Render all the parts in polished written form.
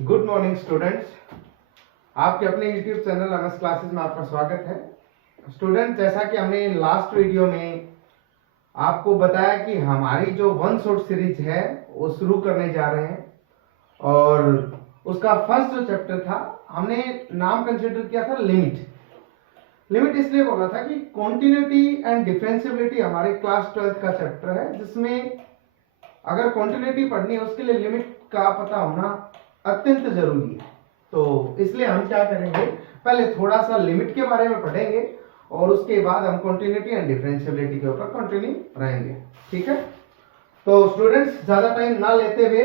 Good morning students, आपके अपने YouTube channel MS classes में आपका स्वागत है। स्टूडेंट, जैसा कि हमने लास्ट वीडियो में आपको बताया कि हमारी जो वन शॉट सीरीज है वो शुरू करने जा रहे हैं और उसका फर्स्ट जो चैप्टर था हमने नाम कंसिडर किया था लिमिट इसलिए बोला था कि कॉन्टिन्यूटी एंड डिफरेंशिएबिलिटी हमारे क्लास 12th का चैप्टर है, जिसमें अगर कॉन्टिन्यूटी पढ़नी है उसके लिए लिमिट का पता होना अत्यंत जरूरी है। तो इसलिए हम क्या करेंगे, पहले थोड़ा सा लिमिट के बारे में पढ़ेंगे और उसके बाद हम कॉन्टिन्यूटी एंड डिफरेंशिएबिलिटी के ऊपर कंटिन्यू रहेंगे। ठीक है, तो स्टूडेंट्स ज्यादा टाइम ना लेते हुए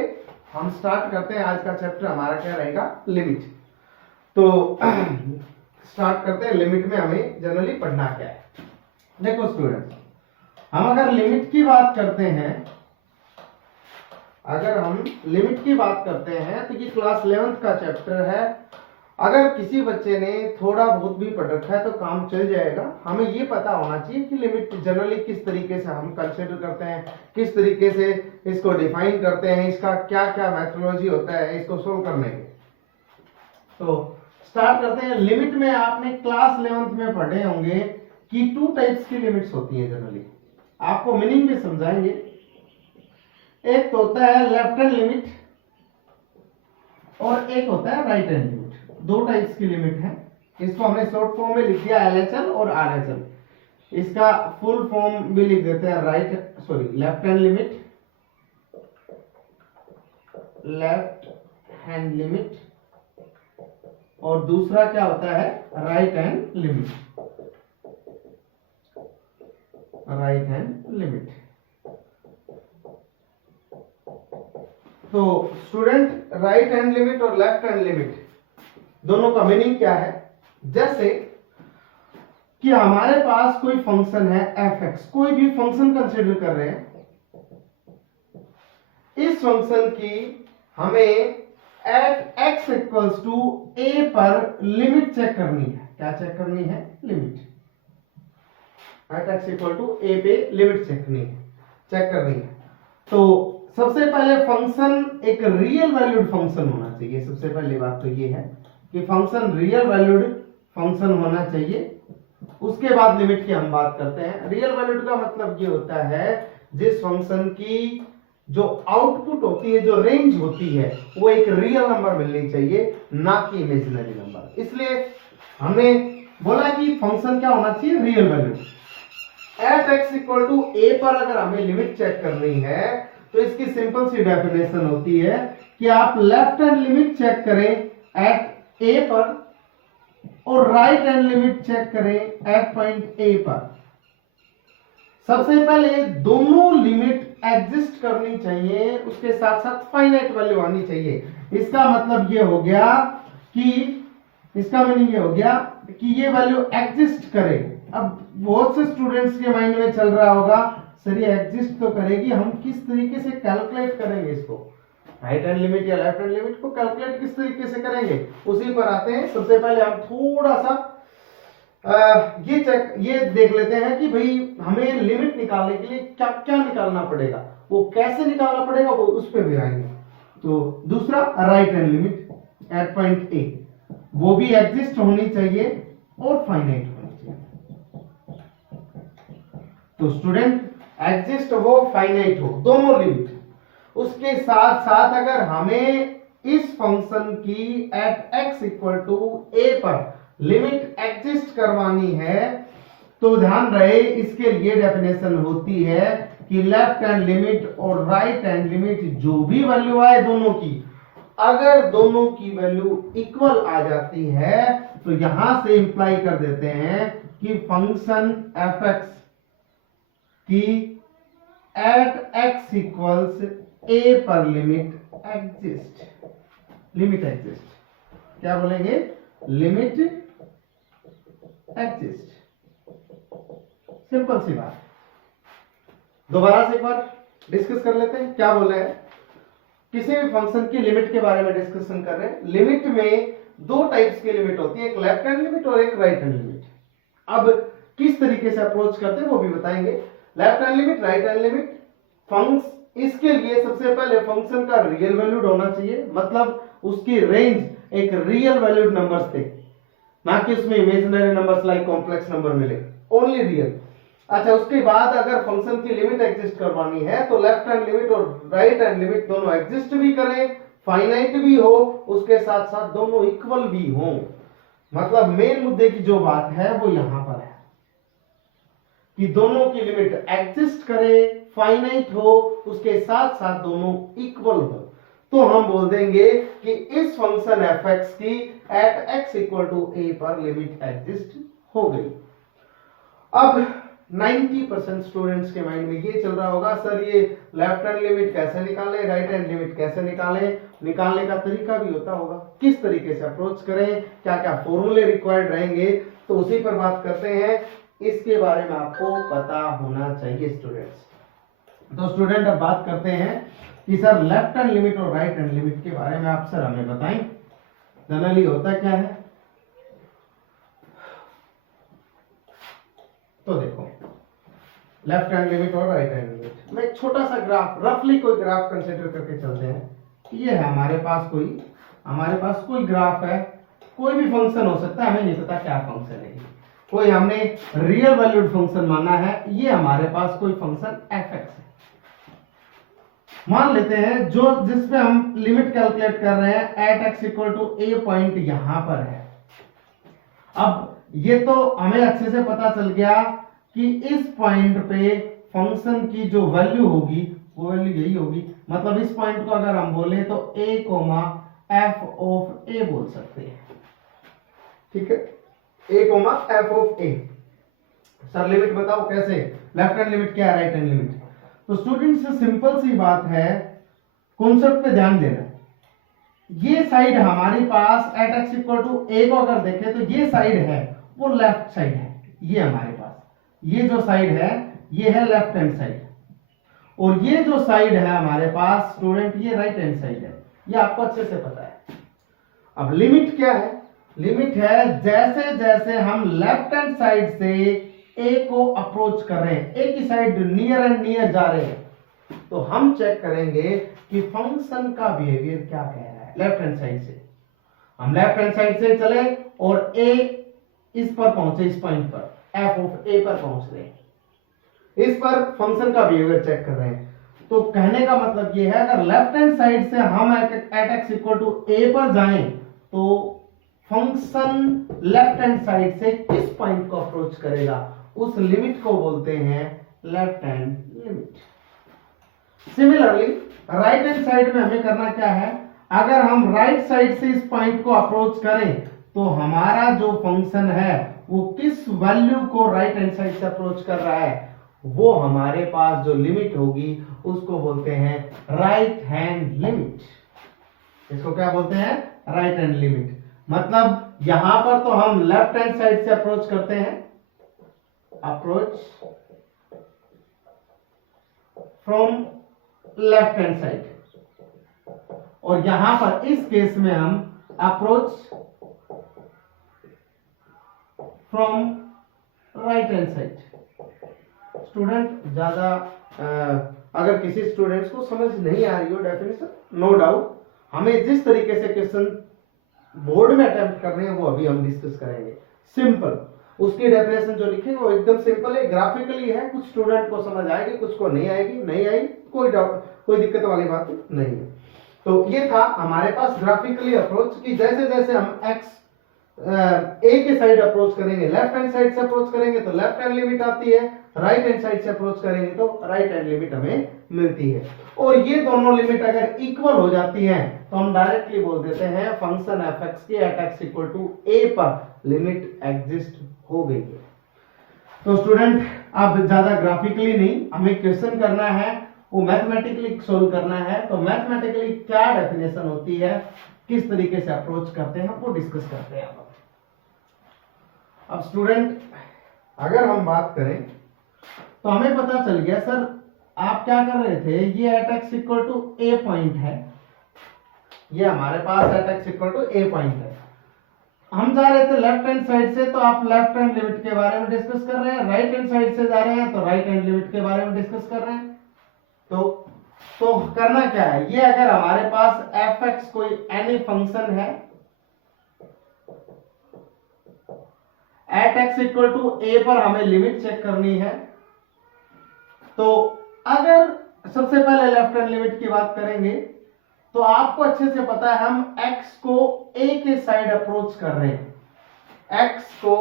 हम स्टार्ट करते हैं। आज का चैप्टर हमारा क्या रहेगा, लिमिट। तो स्टार्ट करते हैं। लिमिट में हमें जनरली पढ़ना क्या है। देखो स्टूडेंट्स, हम अगर लिमिट की बात करते हैं तो ये क्लास 11th का चैप्टर है। अगर किसी बच्चे ने थोड़ा बहुत भी पढ़ रखा है तो काम चल जाएगा। हमें ये पता होना चाहिए कि लिमिट जनरली किस तरीके से हम कंसीडर करते हैं, किस तरीके से इसको डिफाइन करते हैं, इसका क्या क्या मेथोडोलॉजी होता है इसको सोल्व करने के। तो स्टार्ट करते हैं। लिमिट में आपने क्लास 11th में पढ़े होंगे कि टू टाइप्स की लिमिट्स होती है जनरली। आपको मीनिंग भी समझाएंगे। एक तो होता है लेफ्ट हैंड लिमिट और एक होता है राइट हैंड लिमिट। दो टाइप्स की लिमिट है। इसको हमने शॉर्ट फॉर्म में लिख दिया LHL और RHL। इसका फुल फॉर्म भी लिख देते हैं लेफ्ट हैंड लिमिट और दूसरा क्या होता है, राइट हैंड लिमिट। तो स्टूडेंट, राइट हैंड लिमिट और लेफ्ट हैंड लिमिट दोनों का मीनिंग क्या है। जैसे कि हमारे पास कोई फंक्शन है fx, कोई भी फंक्शन कंसीडर कर रहे हैं। इस फंक्शन की हमें at x equals to a पर लिमिट चेक करनी है। क्या चेक करनी है, limit. At x equal to a पे लिमिट चेक करनी है। तो सबसे पहले फंक्शन एक रियल वैल्यूड फंक्शन होना चाहिए। सबसे पहली बात तो ये है कि फंक्शन रियल वैल्यूड फंक्शन होना चाहिए। उसके बाद लिमिट की हम बात करते हैं। रियल वैल्यूड का मतलब ये होता है जिस फंक्शन की जो आउटपुट होती है, जो रेंज होती है, वो एक रियल नंबर मिलनी चाहिए, ना कि इमेजिनरी नंबर। इसलिए हमने बोला कि फंक्शन क्या होना चाहिए, real valued. At x equal to a पर अगर हमें लिमिट चेक करनी है तो इसकी सिंपल सी डेफिनेशन होती है कि आप लेफ्ट हैंड लिमिट चेक करें एट a पर और राइट हैंड लिमिट चेक करें एट पॉइंट a पर। सबसे पहले दोनों लिमिट एग्जिस्ट करनी चाहिए, उसके साथ साथ फाइनाइट वैल्यू आनी चाहिए। इसका मतलब ये हो गया कि इसका मीनिंग ये हो गया कि ये वैल्यू एग्जिस्ट करे। अब बहुत से स्टूडेंट्स के माइंड में चल रहा होगा, सर ये एग्जिस्ट तो करेगी, हम किस तरीके से कैलकुलेट करेंगे इसको, राइट हैंड लिमिट या लेफ्ट हैंड लिमिट को कैलकुलेट किस तरीके से करेंगे, उसी पर आते हैं। सबसे पहले हम थोड़ा सा ये देख लेते हैं कि भाई हमें लिमिट निकालने के लिए क्या क्या निकालना पड़ेगा, वो कैसे निकालना पड़ेगा, वो उस पर भी आएंगे। तो दूसरा right hand limit at point A, वो भी एग्जिस्ट होनी चाहिए और फाइनाइट होनी चाहिए। तो स्टूडेंट, एग्जिस्ट हो फाइनाइट हो दोनों लिमिट। उसके साथ साथ अगर हमें इस फंक्शन की at x equal to a पर लिमिट एग्जिस्ट करवानी है तो ध्यान रहे इसके लिए डेफिनेशन होती है कि लेफ्ट हैंड लिमिट और राइट हैंड लिमिट जो भी वैल्यू आए दोनों की, अगर दोनों की वैल्यू इक्वल आ जाती है तो यहां से इंप्लाई कर देते हैं कि फंक्शन fx की एट x इक्वल्स a पर लिमिट एग्जिस्ट। क्या बोलेंगे, लिमिट एग्जिस्ट। सिंपल सी बात। दोबारा से एक बार डिस्कस कर लेते हैं। क्या बोल रहे हैं, किसी भी फंक्शन की लिमिट के बारे में डिस्कशन कर रहे हैं। लिमिट में दो टाइप्स की लिमिट होती है, एक लेफ्ट हैंड लिमिट और एक राइट हैंड लिमिट। अब किस तरीके से अप्रोच करते हैं वो भी बताएंगे। Left hand limit, right hand limit, इसके लिए सबसे पहले फंक्शन का रियल वैल्यूड होना चाहिए, मतलब उसकी रेंज एक रियल वैल्यूड नंबर्स थे, ना कि उसमें imaginary numbers like complex number मिले, ओनली रियल। अच्छा, उसके बाद अगर फंक्शन की लिमिट एग्जिस्ट करवानी है तो लेफ्ट हैंड लिमिट और राइट हैंड लिमिट दोनों एग्जिस्ट भी करें, फाइनाइट भी हो, उसके साथ साथ दोनों इक्वल भी हो। मतलब मेन मुद्दे की जो बात है वो यहां पर है कि दोनों की लिमिट एग्जिस्ट करे, फाइनाइट हो, उसके साथ साथ दोनों इक्वल हो, तो हम बोल देंगे कि इस फंक्शन fx की at x equal to a पर लिमिट एग्जिस्ट हो गई। अब 90% स्टूडेंट्स के माइंड में ये चल रहा होगा, सर ये लेफ्ट हैंड लिमिट कैसे निकालें, राइट हैंड लिमिट कैसे निकालें, निकालने का तरीका भी होता होगा, किस तरीके से अप्रोच करें, क्या क्या फॉर्मूले रिक्वायर्ड रहेंगे, तो उसी पर बात करते हैं। इसके बारे में आपको पता होना चाहिए स्टूडेंट्स। तो स्टूडेंट अब बात करते हैं कि सर लेफ्ट हैंड लिमिट और राइट हैंड लिमिट के बारे में आप सर हमें बताएं, जनरली होता क्या है। तो देखो, लेफ्ट हैंड लिमिट और राइट हैंड लिमिट, मैं एक छोटा सा ग्राफ, रफली कोई ग्राफ कंसीडर करके चलते हैं। ये है हमारे पास कोई ग्राफ है, कोई भी फंक्शन हो सकता है, हमें नहीं पता क्या फंक्शन है, कोई हमने रियल वैल्यूड फंक्शन माना है, ये हमारे पास कोई फंक्शन fx है मान लेते हैं, जो जिसपे हम लिमिट कैलकुलेट कर रहे हैं at x equal to a point यहां पर है। अब ये तो हमें अच्छे से पता चल गया कि इस पॉइंट पे फंक्शन की जो वैल्यू होगी वो वैल्यू यही होगी, मतलब इस पॉइंट को अगर हम बोले तो a f ऑफ a बोल सकते हैं, ठीक है, a f of a। Sir limit बताओ कैसे, लेफ्ट हैंड लिमिट क्या है, राइट हैंड लिमिट। तो स्टूडेंट्स सिंपल सी बात है, कॉन्सेप्ट पे ध्यान देना। ये साइड हमारे पास at x equal to a को अगर देखें तो ये साइड है वो लेफ्ट साइड है, ये हमारे पास ये जो साइड है ये है लेफ्ट हैंड साइड, और ये जो साइड है हमारे पास स्टूडेंट ये राइट हैंड साइड है, ये आपको अच्छे से पता है। अब लिमिट क्या है, लिमिट है जैसे जैसे हम लेफ्ट हैंड साइड से a को अप्रोच कर रहे हैं, a की साइड नियर एंड नियर जा रहे हैं, तो हम चेक करेंगे कि फंक्शन का बिहेवियर क्या कह रहा है। लेफ्ट हैंड साइड से हम लेफ्ट हैंड साइड से चले और a इस पर पहुंचे, इस पॉइंट पर f ऑफ a पर पहुंच रहे हैं, इस पर फंक्शन का बिहेवियर चेक कर रहे हैं। तो कहने का मतलब ये है, अगर लेफ्ट हैंड साइड से हम at x equal to a पर जाएं तो फंक्शन लेफ्ट हैंड साइड से किस पॉइंट को अप्रोच करेगा, उस लिमिट को बोलते हैं left hand limit. Similarly right hand side में हमें करना क्या है, अगर हम राइट साइड से इस पॉइंट को अप्रोच करें तो हमारा जो फंक्शन है वो किस वैल्यू को राइट हैंड साइड से अप्रोच कर रहा है, वो हमारे पास जो लिमिट होगी उसको बोलते हैं राइट हैंड लिमिट। इसको क्या बोलते हैं, राइट हैंड लिमिट। मतलब यहां पर तो हम लेफ्ट हैंड साइड से अप्रोच करते हैं, approach from left hand side, और यहां पर इस केस में हम approach from right hand side. Student ज्यादा अगर किसी स्टूडेंट्स को समझ नहीं आ रही हो डेफिनेशन, नो डाउट, हमें जिस तरीके से क्वेश्चन बोर्ड में अटेम्प्ट कर रहे हैं वो अभी हम डिस्कस करेंगे। सिंपल, उसकी डेफिनेशन जो लिखेंगे वो एकदम सिंपल है, ग्राफिकली है, कुछ स्टूडेंट को समझ आएगी, कुछ को नहीं आएगी, नहीं आई कोई डाउट, कोई दिक्कत वाली बात नहीं है। तो ये था हमारे पास ग्राफिकली अप्रोच कि जैसे जैसे हम x a के साइड अप्रोच करेंगे, लेफ्ट हैंड साइड से अप्रोच करेंगे तो लेफ्ट हैंड लिमिट आती है, राइट हैंड साइड से अप्रोच करेंगे तो राइट हैंड लिमिट हमें मिलती है। और ये दोनों लिमिट अगर इक्वल हो जाती हैं तो हम डायरेक्टली बोल देते हैं फंक्शन fx की at x equal to a पर लिमिट एग्जिस्ट हो गई है। तो स्टूडेंट अब ज्यादा ग्राफिकली नहीं, हमें क्वेश्चन करना है, वो मैथमेटिकली सोल्व करना है। तो मैथमेटिकली क्या डेफिनेशन होती है, किस तरीके से अप्रोच करते हैं, वो डिस्कस करते हैं। अब स्टूडेंट अगर हम बात करें तो हमें पता चल गया, सर आप क्या कर रहे थे, ये at x equal to a point है, ये हमारे पास at x equal to a point है, हम जा रहे थे लेफ्ट हैंड साइड से, तो आप लेफ्ट हैंड लिमिट के बारे में डिस्कस कर रहे हैं, राइट हैंड साइड से जा रहे हैं तो राइट हैंड लिमिट के बारे में डिस्कस कर रहे हैं। तो करना क्या है, ये अगर हमारे पास fx कोई एनी फंक्शन है at x equal to a पर हमें लिमिट चेक करनी है। तो अगर सबसे पहले लेफ्ट हैंड लिमिट की बात करेंगे तो आपको अच्छे से पता है हम x को a के साइड अप्रोच कर रहे हैं, x को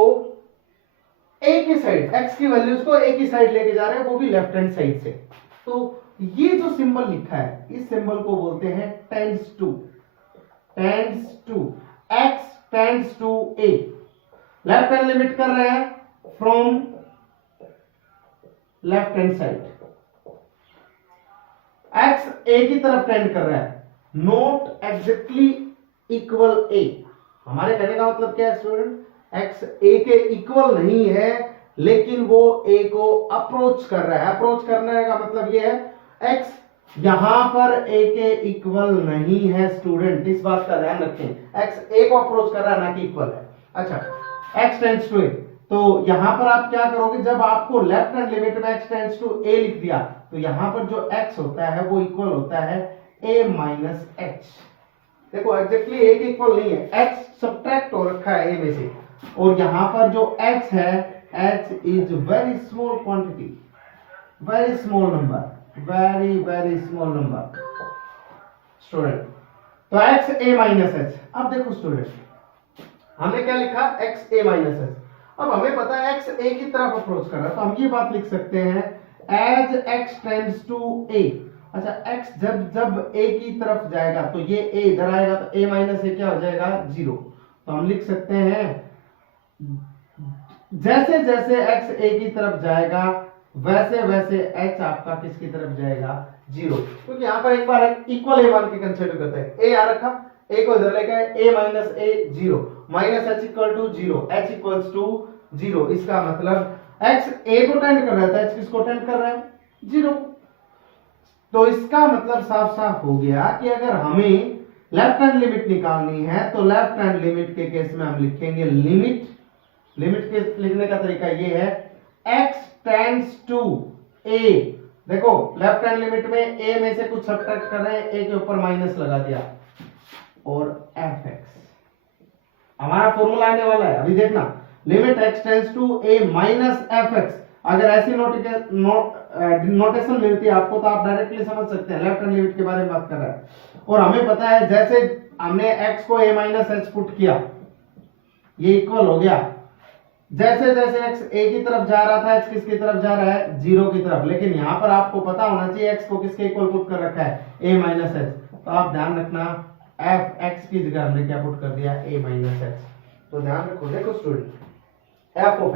a की साइड, x की वैल्यूज को a की साइड लेके जा रहे हैं, वो भी लेफ्ट हैंड साइड से। तो ये जो सिंबल लिखा है इस सिंबल को बोलते हैं tends to x tends to a। Left hand limit कर रहे हैं from left hand side, x a की तरफ टेंड कर रहा है, नॉट एग्जैक्टली इक्वल a। हमारे कहने का मतलब क्या है स्टूडेंट, x a के इक्वल नहीं है लेकिन वो a को अप्रोच कर रहा है। अप्रोच करने का मतलब ये है x यहां पर a के इक्वल नहीं है स्टूडेंट, इस बात का ध्यान रखें, x a को अप्रोच कर रहा है ना कि इक्वल है। अच्छा, x टेंड्स टू a, तो यहां पर आप क्या करोगे, जब आपको लेफ्ट हैंड लिमिट में x टेंड्स टू a लिख दिया तो यहां पर जो x होता है वो इक्वल होता है a माइनस h। देखो एग्जैक्टली a के इक्वल नहीं है, x सब्ट्रैक्ट हो रखा है a में से, और यहां पर जो h है h is very small quantity, very small number, very small number student. तो x a माइनस h। अब देखो स्टूडेंट हमने क्या लिखा, x a माइनस h। अब हमें पता है x a की तरफ अप्रोच कर रहा है तो हम ये बात लिख सकते हैं as x tends to a। अच्छा, x जब a की तरफ जाएगा तो ये a इधर आएगा तो a माइनस a क्या हो जाएगा, 0। तो हम लिख सकते हैं जैसे जैसे x a की तरफ जाएगा वैसे वैसे h आपका किसकी तरफ जाएगा, 0। क्योंकि यहां पर एक बार इक्वल a मान के कंसीडर करते हैं, a आ रखा, a को इधर लेके आए, a minus a 0 minus h equal to 0, h equals to 0। इसका मतलब x a को टेंड कर रहा था, h किसको टेंड कर रहा है, 0। तो इसका मतलब साफ साफ हो गया कि अगर हमें लेफ्ट हैंड लिमिट निकालनी है तो लेफ्ट हैंड लिमिट के केस में हम लिखेंगे लिमिट के लिखने का तरीका ये है x टेंड्स टू a। देखो लेफ्ट हैंड लिमिट में a में से कुछ सब्ट्रैक्ट कर रहे हैं, a के ऊपर माइनस लगा दिया और fx हमारा फॉर्मूला आने वाला है, अभी देखना, limit x tends to a minus fx। अगर ऐसी नोटेशन मिलती है आपको तो आप डायरेक्टली समझ सकते हैं लेफ्ट हैंड लिमिट के बारे में बात कर रहा है। और हमें पता है जैसे हमने x को a माइनस h पुट किया ये इक्वल हो गया, जैसे जैसे x a की तरफ जा रहा था h किसकी तरफ जा रहा है, 0 की तरफ। लेकिन यहां पर आपको पता होना चाहिए x को किसके इक्वल पुट कर रखा है, a माइनस h। तो आप ध्यान रखना f x की जगह हमने क्या पुट कर दिया, a माइनस h। तो ध्यान रखो, देखो स्टूडेंट f ऑफ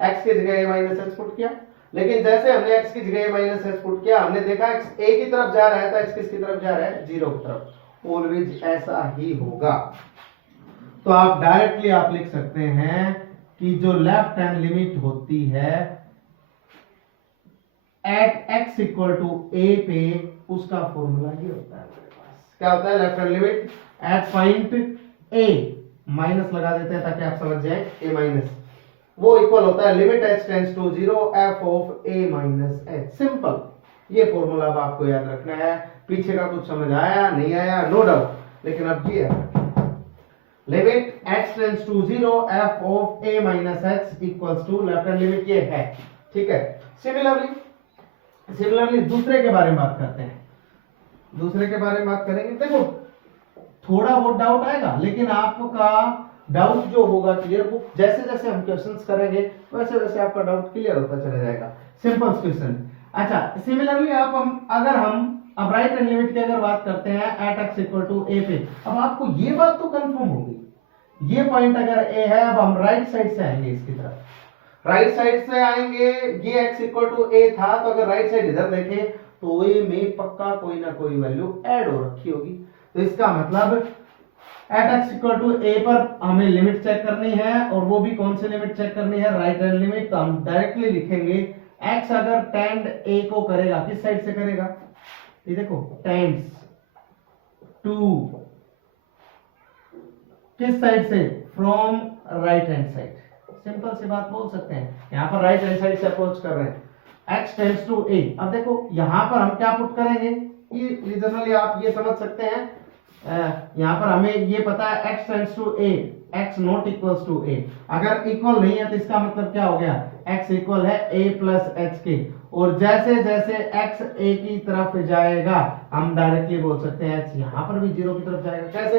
x की जगह a माइनस h पुट किया, लेकिन जैसे हमने x की जगह a माइनस h पुट किया हमने देखा x a की तरफ जा रहा है तो h किसकी तरफ जा रहा है, 0 की तरफ। ऑलवेज ऐसा ही होगा। तो आप डायरेक्टली आप लिख सकते हैं कि जो लेफ्ट हैंड लिमिट होती है at x equal to a पे, उसका फॉर्मूला ये होता है हमारे पास, क्या होता है, left hand limit at point a, minus लगा देते हैं ताकि आप समझ जाए, a माइनस, वो इक्वल होता है limit h tends to 0 f of a minus h। Simple, ये फॉर्मूला अब आपको याद रखना है। पीछे का कुछ समझ आया नहीं आया नो डाउट, लेकिन अब ये limit h tends to 0 f of a minus h equals to left hand limit ये है, ठीक है। सिमिलरली दूसरे के बारे में बात करते हैं, दूसरे के बारे में बात करेंगे। देखो थोड़ा बहुत डाउट आएगा लेकिन आपका डाउट जो होगा क्लियर, वो जैसे जैसे हम क्वेश्चंस करेंगे वैसे वैसे आपका डाउट क्लियर होता चला जाएगा। Simple question. अच्छा, सिमिलरली अगर हम अब राइट हैंड लिमिट की अगर बात करते हैं at x equal to a पे, अब आपको ये बात तो कंफर्म होगी, ये पॉइंट अगर a है, अब हम राइट साइड से आएंगे इसकी तरफ, राइट साइड से आएंगे, ये x इक्वल टू a था तो अगर राइट साइड इधर देखें तो a में पक्का कोई ना कोई वैल्यू ऐड हो रखी होगी। तो इसका मतलब at x equal to a पर हमें लिमिट चेक करनी है, और वो भी कौन सी लिमिट चेक करनी है, राइट हैंड लिमिट। तो हम डायरेक्टली लिखेंगे x अगर टेंड a को करेगा, किस साइड से करेगा, ये देखो टेंड्स टू, किस साइड से, from right hand side. Simple सी बात बोल सकते हैं, यहां पर राइट हैंड साइड से अप्रोच कर रहे हैं, x टेंड्स टू a। अब देखो यहां पर हम क्या पुट करेंगे, ये जनरली आप ये समझ सकते हैं, यहाँ पर हमें ये पता है x tends to a, x not equals to a। अगर इक्वल नहीं है तो इसका मतलब क्या हो गया, x इक्वल है a प्लस h के, और जैसे जैसे x a की तरफ जाएगा हम डायरेक्टली बोल सकते हैं h यहाँ पर भी 0 की तरफ जाएगा। कैसे,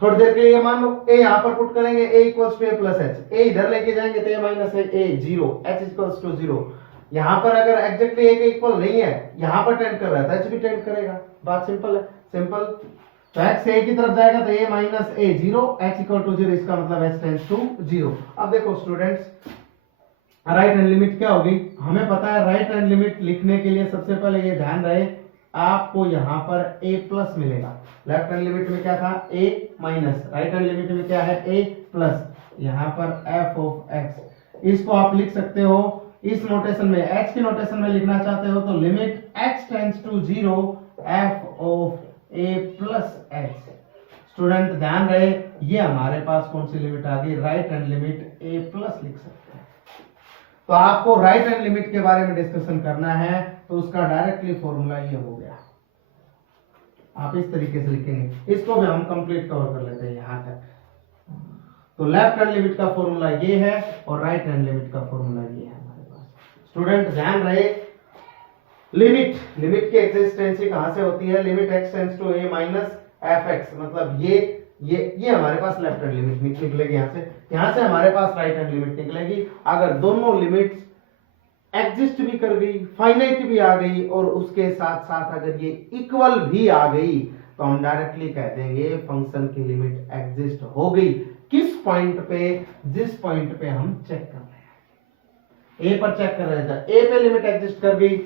थोड़ी देर के लिए मान लो a यहाँ पर पुट करेंगे, a equals to a plus h, a इधर लेके जाएंगे तो a minus a 0, h equals to 0। यहाँ पर अगर एग्जैक्टली a के इक्वल नहीं है, यहाँ पर टेंड कर रहा है तो h भी टेंड करेगा। बात सिंपल है, सिंपल। तो x a की तरफ जाएगा तो a minus a 0, h equal to 0, इसका मतलब h टेंड्स टू 0। अब देखो स्टूडेंट्स, राइट हैंड लिमिट क्या होगी, हमें पता है राइट हैंड लिमिट लिखने के लिए सबसे पहले ये ध्यान रहे आपको यहाँ पर a प्लस मिलेगा। लेफ्ट हैंड लिमिट में क्या था, a minus, right hand limit में क्या है, a प्लस, यहाँ पर f ऑफ x। इसको आप लिख सकते हो इस नोटेशन में, h की नोटेशन में लिखना चाहते हो तो limit x tends to 0 f of a plus x। Student ध्यान रहे ये हमारे पास कौन सी लिमिट आ गई, right hand limit a plus लिख सकते हैं। तो आपको राइट हैंड लिमिट के बारे में डिस्कशन करना है तो उसका डायरेक्टली फॉर्मूला ये हो गया, आप इस तरीके से लिखेंगे। इसको भी हम कंप्लीट कवर कर लेते हैं यहां तक। तो लेफ्ट हैंड लिमिट का फॉर्मूला ये है और राइट हैंड लिमिट का फॉर्मूला ये है हमारे पास। स्टूडेंट ध्यान रहे, लिमिट की एक्सिस्टेंसी कहां से होती है, limit x tends to a minus fx, मतलब ये हमारे पास लेफ्ट हैंड लिमिट निकलेगी, यहां से हमारे पास राइट हैंड लिमिट निकलेगी। अगर दोनों लिमिट्स एग्जिस्ट भी कर गई, फाइनाइट भी आ गई और उसके साथ साथ अगर ये इक्वल भी आ गई तो हम डायरेक्टली कह देंगे फंक्शन की लिमिट एग्जिस्ट हो गई। किस पॉइंट पे, जिस पॉइंट पे हम चेक कर रहे हैं, ए पर चेक कर रहे थे, ए पे लिमिट एग्जिस्ट कर गई,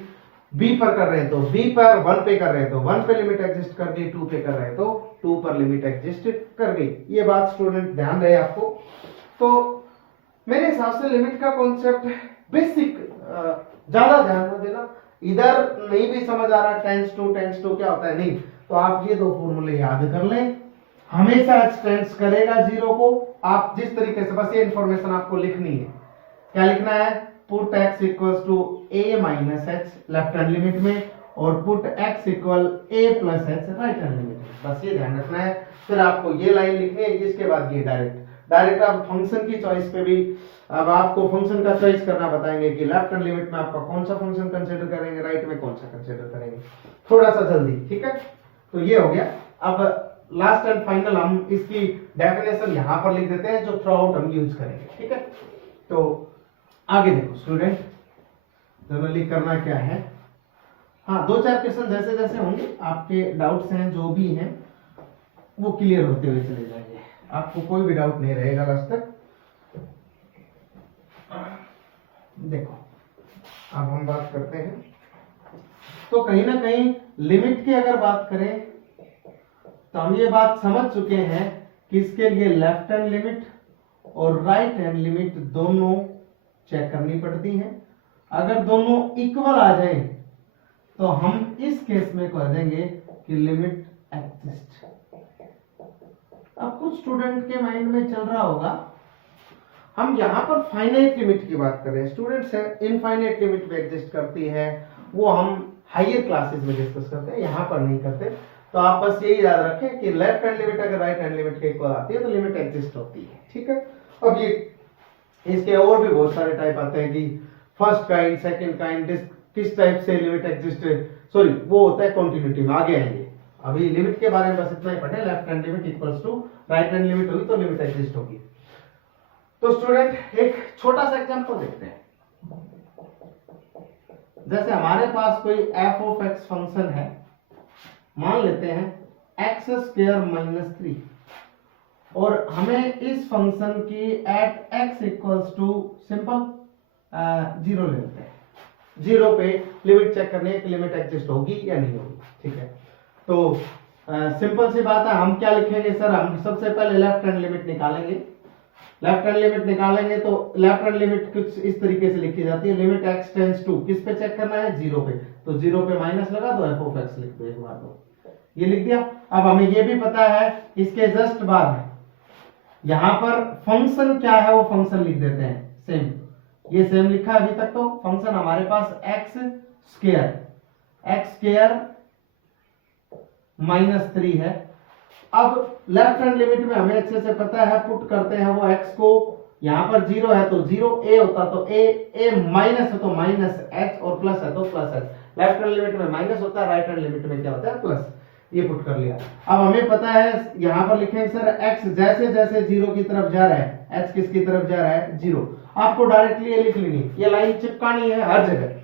बी पर कर रहे हैं तो बी पर, 1 पे कर रहे हैं तो 1 पे लिमिट एग्जिस्ट कर गई, 2 पे कर रहे हैं तो 2 पर लिमिट एग्जिस्ट कर गई। ये बात स्टूडेंट ध्यान रहे आपको। तो मेरे हिसाब से लिमिट का कॉन्सेप्ट बेसिक, ज्यादा ध्यान में देना, इधर नहीं भी समझ आ रहा टेंस टू क्या होता है नहीं, तो आप ये दो फॉर्मूले याद कर लें। हमेशा h टेंस करेगा 0 को, आप जिस तरीके से, बस ये इंफॉर्मेशन आपको लिखनी है। क्या लिखना है, put x equals to a minus h left hand limit में और put x equal a plus h right hand limit में, बस ये ध्यान रखना है। फिर आपको ये लाइन लिखनी है, इसके बाद ये डायरेक्ट आप फंक्शन की चॉइस पे भी, अब आपको फंक्शन का चॉइस करना बताएंगे कि लेफ्ट हैंड लिमिट में आपका कौन सा फंक्शन कंसीडर करेंगे, राइट में कौन सा कंसीडर करेंगे, थोड़ा सा जल्दी, ठीक है। तो ये हो गया। अब लास्ट एंड फाइनल हम इसकी डेफिनेशन यहां पर लिख देते हैं जो थ्रू आउट हम यूज करेंगे, ठीक है। तो आगे देखो स्टूडेंट, जनरली करना क्या है, हाँ 2-4 क्वेश्चन जैसे जैसे होंगे आपके डाउट्स हैं जो भी हैं वो क्लियर होते हुए चले जाएंगे, आपको कोई भी डाउट नहीं रहेगा लास्ट तक। देखो अब हम बात करते हैं, तो कहीं ना कहीं लिमिट की अगर बात करें तो हम ये बात समझ चुके हैं कि इसके लिए लेफ्ट हैंड लिमिट और राइट हैंड लिमिट दोनों चेक करनी पड़ती है। अगर दोनों इक्वल आ जाए तो हम इस केस में कह देंगे कि लिमिट एग्जिस्ट। अब कुछ स्टूडेंट के माइंड में चल रहा होगा हम यहाँ पर फाइनाइट लिमिट की बात कर रहे हैं, स्टूडेंट्स है इनफाइनाइट लिमिट भी एग्जिस्ट करती है, वो हम हायर क्लासेस में डिस्कस करते हैं, यहाँ पर नहीं करते। तो आप बस यही याद रखें कि लेफ्ट हैंड लिमिट अगर राइट हैंड लिमिट के इक्वल आती है तो लिमिट एग्जिस्ट होती है, ठीक है। अब ये इसके और भी बहुत सारे टाइप आते हैं कि फर्स्ट काइंड, सेकंड काइंड, किस टाइप से लिमिट एग्जिस्ट, सॉरी वो होता है कंटिन्यूटी में, आगे आएंगे। अभी लिमिट के बारे में बस इतना ही पढ़े, left hand limit equals to right hand limit होगी तो लिमिट एग्जिस्ट होगी। तो स्टूडेंट एक छोटा सा एग्जांपल देखते हैं। जैसे हमारे पास कोई f ऑफ x फंक्शन है, मान लेते हैं x स्क्वायर माइनस 3, और हमें इस फंक्शन की at x equals to simple 0 ले लेते हैं। 0 पे लिमिट चेक करने की लिमिट एग्जिस्ट होगी या नहीं होगी, ठीक है। तो सिंपल सी बात है, हम क्या लिखेंगे सर, हम सबसे पहले लेफ्ट हैंड लिमिट निकालेंगे। लेफ्ट हैंड लिमिट निकालेंगे तो लेफ्ट हैंड लिमिट कुछ इस तरीके से लिखी जाती है, लिमिट x टेंड्स टू, किस पे चेक करना है, 0 पे, तो 0 पे माइनस लगा दो, f ऑफ x लिख दो, एक बार दो, ये लिख दिया। अब हमें ये भी पता है इसके जस्ट बाद यहां पर फंक्शन क्या है वो फंक्शन लिख देते हैं, सेम, ये सेम लिखा अभी तक। तो फंक्शन हमारे पास x स्क्वायर -3 है। अब लेफ्ट हैंड लिमिट में हमें अच्छे से पता है, पुट करते हैं वो x को, यहाँ पर 0 है तो 0, a होता तो a माइनस है तो माइनस h और प्लस है तो plus h। Left hand limit में माइनस होता है, राइट हैंड लिमिट में क्या होता है प्लस। ये पुट कर लिया। अब हमें पता है यहाँ पर लिखेंगे सर x जैसे जैसे 0 की तरफ जा रहा है, h किसकी तरफ जा रहा है 0। आपको डायरेक्टली ये लिख लेनी, ये लाइन चिपकानी है हर जगह,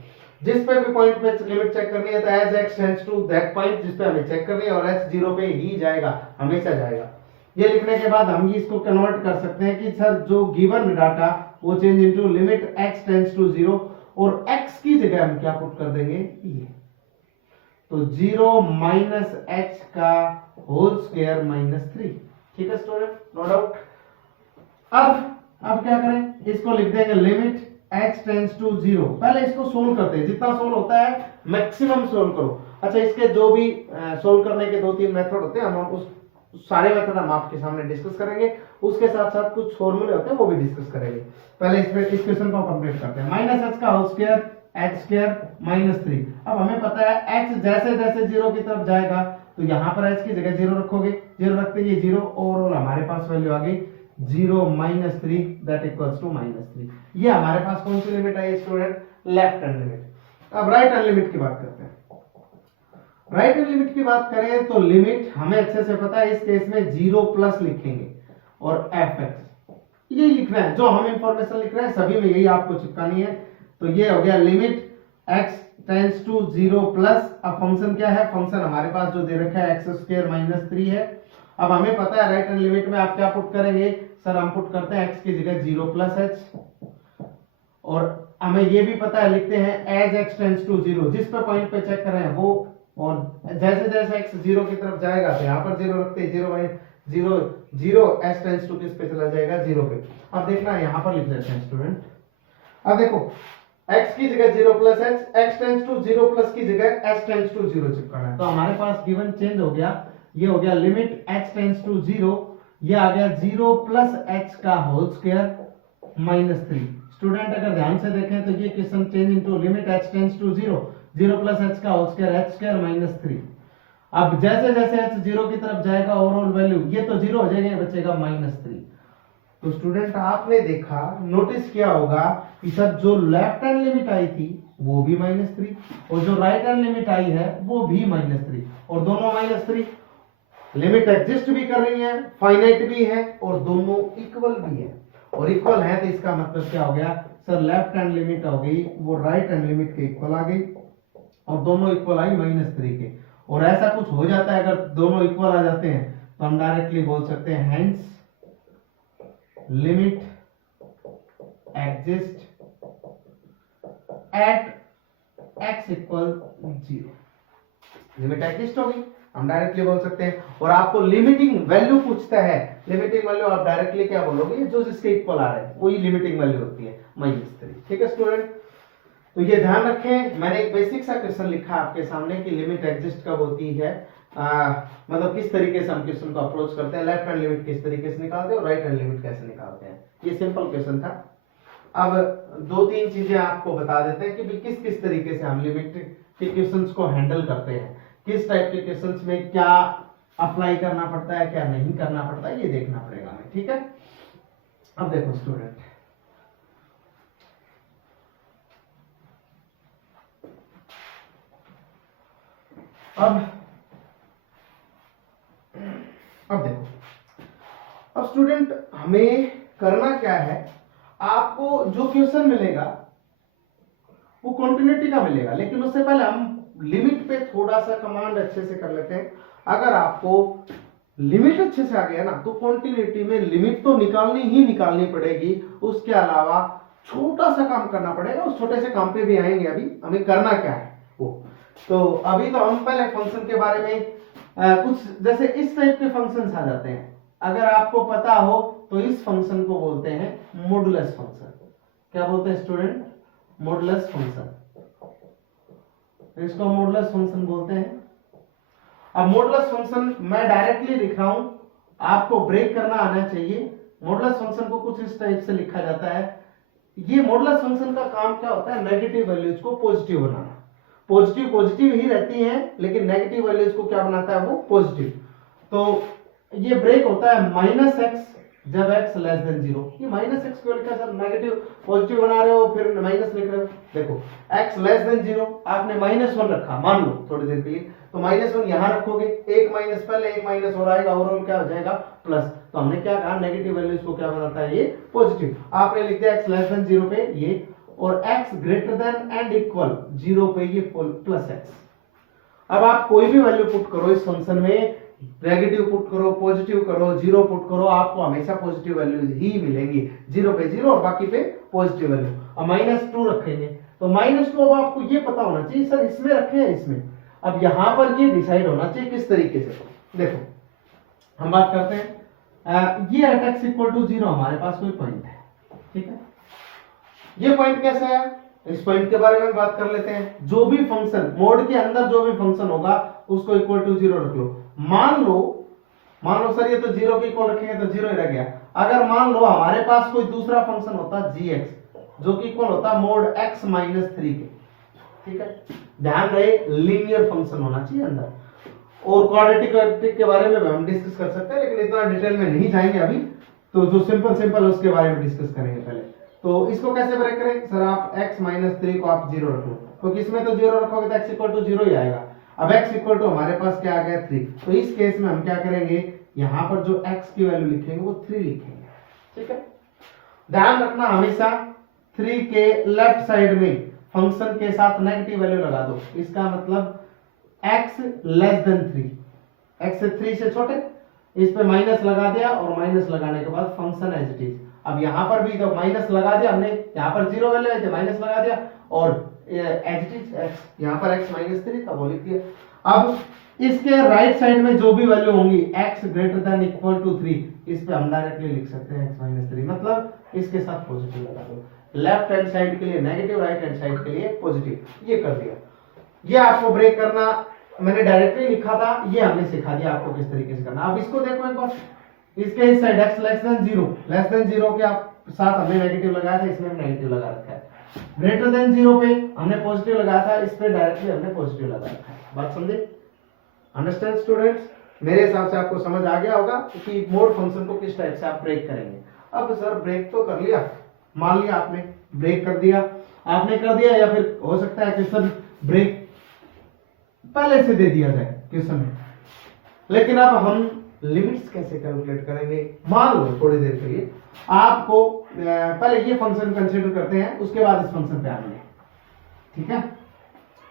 जिस पे भी पॉइंट पे लिमिट चेक करनी है तो as x tends to that point जिस पे हमें चेक करनी है, और h 0 पे ही जाएगा, हमेशा जाएगा। ये लिखने के बाद हम इसको कन्वर्ट कर सकते हैं कि सर जो गिवन डाटा वो change into limit x tends to 0, और x की जगह हम क्या पुट कर देंगे ये, तो 0 माइनस h का होल स्क्वायर -3। ठीक है स्टूडेंट, नो डाउट। अब क्या करें, इसको लिख देंगे लिमिट x टेंड्स टू 0। पहले इसको सोल्व करते हैं, जितना सोल्व होता है मैक्सिमम सोल्व करो। अच्छा, इसके जो भी सोल्व करने के 2-3 मेथड होते हैं, हम उस सारे मेथड हम आपके सामने डिस्कस करेंगे, उसके साथ साथ कुछ फॉर्मूले होते हैं वो भी डिस्कस करेंगे। पहले इस क्वेश्चन को कंप्लीट करते हैं। -h का होल स्क्वायर h स्क्वायर -3। अब हमें पता है x जैसे जैसे 0 की तरफ जाएगा तो यहाँ पर h की जगह 0 रखोगे, 0 रखते ही 0, ओवरऑल हमारे पास वैल्यू आ गई 0 -3 दैट इक्वल्स टू -3। ये हमारे पास कौन सी limit I student, left hand limit. अब राइट हैंड लिमिट की बात करते हैं। राइट हैंड लिमिट की बात करें तो लिमिट हमें अच्छे से पता है, इस केस में 0 प्लस लिखेंगे और fx यही लिखना है, जो हम इंफॉर्मेशन लिख रहे हैं सभी में यही आपको चिपकानी है। तो ये हो गया limit x tends to 0 plus, अब फंक्शन क्या है, फंक्शन हमारे पास जो दे रखा है x स्क्वायर -3 है। अब हमें पता है राइट हैंड लिमिट में आप क्या पुट करेंगे, सर हम पुट करते हैं x की जगह 0 प्लस h, और हमें ये भी पता है लिखते हैं एज x टेंड्स टू 0, जिस पे पॉइंट पे चेक कर रहे हैं वो, और जैसे जैसे x 0 की तरफ जाएगा तो यहाँ पर 0 रखते हैं, 0 s टेंड्स टू किस पे चला जाएगा 0 पे। अब देखना यहाँ पर लिख लेते हैं स्टूडेंट। अब देखो x की जगह 0 plus h, x tends to 0 plus की जगह s टेंड्स टू 0 चिपकाना है। तो हमारे पास गिवन चेंज हो गया, ये हो गया लिमिट x टेंड्स टू 0, ये आ गया 0 प्लस h का होल स्क्वायर -3। स्टूडेंट अगर ध्यान से देखें तो ये question change into limit h tends to 0, 0 plus h का होल स्क्वायर h स्क्वायर -3। अब जैसे जैसे h 0 की तरफ जाएगा ओवरऑल वैल्यू ये तो 0 हो जाएगा, बचेगा -3। तो स्टूडेंट आपने देखा, नोटिस किया होगा कि सर जो लेफ्ट हैंड लिमिट आई थी वो भी -3 और जो राइट हैंड लिमिट आई है वो भी -3, और दोनों -3 लिमिट एग्जिस्ट भी कर रही है, फाइनाइट भी है और दोनों इक्वल भी है। और इक्वल है तो इसका मतलब क्या हो गया सर, लेफ्ट हैंड लिमिट हो गई वो राइट हैंड लिमिट के इक्वल आ गई, और दोनों इक्वल आई -3 के। और ऐसा कुछ हो जाता है, अगर दोनों इक्वल आ जाते हैं तो हम डायरेक्टली बोल सकते हैं hence limit exist at x equal 0। Limit exist होगी, हम डायरेक्टली बोल सकते हैं। और आपको लिमिटिंग वैल्यू पूछता है, लिमिटिंग वैल्यू आप डायरेक्टली क्या बोलोगे, जो जिसके इक्वल आ रहा है वही लिमिटिंग वैल्यू होती है -3। ठीक है स्टूडेंट, तो ये ध्यान रखें, मैंने एक बेसिक सा क्वेश्चन लिखा आपके सामने कि लिमिट एग्जिस्ट कब होती है, मतलब किस तरीके से हम क्वेश्चन को अप्रोच करते हैं, लेफ्ट हैंड लिमिट किस तरीके से निकालते हैं और राइट हैंड लिमिट कैसे निकालते हैं। ये सिंपल क्वेश्चन था। अब 2-3 चीजें आपको बता देते हैं कि किस किस तरीके से हम लिमिट के क्वेश्चंस को हैंडल करते हैं, किस टाइप के क्वेश्चंस में क्या अप्लाई करना पड़ता है, क्या नहीं करना पड़ता है, ये देखना पड़ेगा हमें। ठीक है, अब देखो स्टूडेंट, अब देखो, अब स्टूडेंट हमें करना क्या है, आपको जो क्वेश्चन मिलेगा वो कंटिन्यूटी का मिलेगा, लेकिन उससे पहले हम लिमिट पे थोड़ा सा कमांड अच्छे से कर लेते हैं। अगर आपको लिमिट अच्छे से आ गया ना तो कंटिन्यूटी में लिमिट तो निकालनी ही निकालनी पड़ेगी, उसके अलावा छोटा सा काम करना पड़ेगा। उस छोटे से काम पे भी आएंगे, अभी हमें करना क्या है वो। तो अभी तो हम पहले फंक्शन के बारे में कुछ जैसे इस टाइप के फंक्शंस आ जाते हैं, अगर आपको पता हो तो इस फंक्शन को बोलते हैं मॉडुलस फंक्शन। क्या बोलते हैं स्टूडेंट, मॉडुलस फंक्शन, इसको मॉडुलस फंक्शन बोलते हैं। अब मॉडुलस फंक्शन मैं डायरेक्टली लिख रहा हूं, आपको ब्रेक करना आना चाहिए। मॉडुलस फंक्शन को कुछ इस टाइप से लिखा जाता है। ये मॉडुलस फंक्शन का काम क्या होता है, नेगेटिव वैल्यूज को पॉजिटिव बनाना। पॉजिटिव पॉजिटिव ही रहती हैं, लेकिन नेगेटिव वैल्यूज को क्या बनाता है वो पॉजिटिव। तो ये ब्रेक होता है -x जब x लेस देन 0। ये -x को लिखा सर नेगेटिव पॉजिटिव बना रहे हो फिर माइनस लिख रहे हो। देखो x लेस देन 0 आपने -1 रखा, मान लो थोड़ी देर के लिए, तो -1 यहां रखोगे, एक माइनस पहले एक माइनस और आएगा, ओवरऑल क्या हो जाएगा प्लस। तो हमने क्या कहा नेगेटिव वैल्यूज को क्या बनाता है ये पॉजिटिव। आपने लिख दिया x लेस देन 0 पे ये, और x greater then and equal 0 पे ये प्लस x। अब आप कोई भी वैल्यू पुट करो इस फंक्शन में, नेगेटिव पुट करो, पॉजिटिव करो, 0 पुट करो, आपको हमेशा पॉजिटिव वैल्यूज ही मिलेंगी। 0 पे 0 और बाकी पे पॉजिटिव वैल्यू। अब -2 रखेंगे, तो -2 अब आपको ये पता होना चाहिए सर इसमें रखे हैं इसमें। अब यहां पर ये डिसाइड होना चाहिए किस तरीके से। देखो हम बात करते हैं, ये x = 0 हमारे पास कोई पॉइंट है, ठीक है। ये पॉइंट कैसा है, इस पॉइंट के बारे में बात कर लेते हैं। जो भी फंक्शन मोड के अंदर जो भी फंक्शन होगा उसको = 0 रख लो। मान लो सर ये तो 0 के इक्वल रखेंगे तो 0 ही रह गया। अगर मान लो हमारे पास कोई दूसरा फंक्शन होता g(x) जो कि इक्वल होता मोड x - 3 के, ठीक है। ध्यान रहे लीनियर फंक्शन होना चाहिए अंदर। और क्वाड्रेटिक के बारे में हम डिस्कस कर सकते हैं, लेकिन इतना डिटेल में नहीं जाएंगे अभी। तो जो सिंपल उसके बारे में डिस्कस करेंगे पहले। तो इसको कैसे ब्रेक करें सर, आप x - 3 को आप 0 रख लो, तो किसमें तो 0 रखोगे तो x = 0 ही आएगा। अब x = हमारे पास क्या आ गया 3। तो इस केस में हम क्या करेंगे, यहां पर जो x की वैल्यू लिखेंगे वो 3 लिखेंगे, ठीक है। ध्यान रखना हमेशा 3 के लेफ्ट साइड में फंक्शन के साथ नेगेटिव वैल्यू लगा दो। इसका मतलब x लेस देन 3, x से 3 से छोटे, इस पे माइनस लगा दिया और माइनस लगाने के बाद फंक्शन एज इट इज। अब यहां पर भी तो माइनस लगा दिया हमने, यहां पर 0 वैल्यू है तो माइनस लगा दिया, और एज इट इज x, यहां पर x - 3 था वो लिख दिया। अब इसके राइट साइड में जो भी वैल्यू होंगी x greater than equal to 3, इस पे हम डायरेक्टली लिख सकते हैं x - 3, मतलब इसके साथ पॉजिटिव लगा दो। लेफ्ट हैंड साइड के लिए नेगेटिव, राइट हैंड साइड के लिए पॉजिटिव। ये कर दिया। ये आपको ब्रेक करना मैंने डायरेक्टली लिखा था, ये हमने सिखा दिया आपको किस तरीके से करना। अब इसको देखो एक बार, इसके इस साइड x लेस देन 0 के आप साथ हमने नेगेटिव लगाया था, इसमें भी नेगेटिव लगा रखा है। ग्रेटर देन 0 पे हमने पॉजिटिव लगाया था, इस पे डायरेक्टली हमने पॉजिटिव लगा रखा है। बात समझे? Understand students? मेरे हिसाब से आपको समझ आ गया होगा कि मोड फंक्शन को किस टाइप से आप ब्रेक करेंगे। अब सर ब्रेक तो कर लिया, मान लिया आपने ब्रेक कर दिया, आपने कर दिया, या फिर हो सकता है कि सर ब्रेक पहले से दे दिया जाए क्वेश्चन में, लेकिन अब हम लिमिट्स कैसे कैलकुलेट करेंगे। मान लो थोड़ी देर के लिए आपको पहले ये फंक्शन कंसीडर करते हैं, उसके बाद इस फंक्शन पे आएंगे, ठीक है।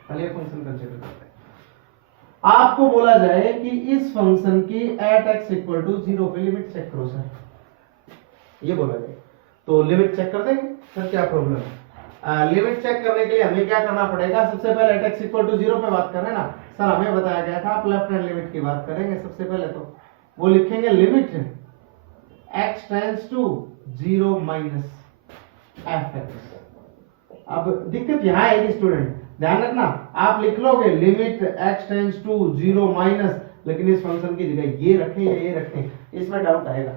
पहले ये फंक्शन कंसीडर करते हैं। आपको बोला जाए कि इस फंक्शन की एट x = 0 पे लिमिट चेक करो सर, ये बोला जाए तो लिमिट चेक कर देंगे सर, क्या प्रॉब्लम है। लिमिट चेक करने के लिए हमें क्या करना पड़ेगा, सबसे पहले एट x = 0 पे बात कर रहे हैं ना सर, हमें बताया गया था आप लेफ्ट हैंड लिमिट की बात करेंगे। सबसे पहले तो वो लिखेंगे limit x tends to 0 - f(x). अब दिक्कत यहां आएगी स्टूडेंट, ध्यान रखना, आप लिख लोगे limit x tends to 0 minus, लेकिन इस फंक्शन की जगह ये रखें या ये रखें, इसमें डाउट आएगा,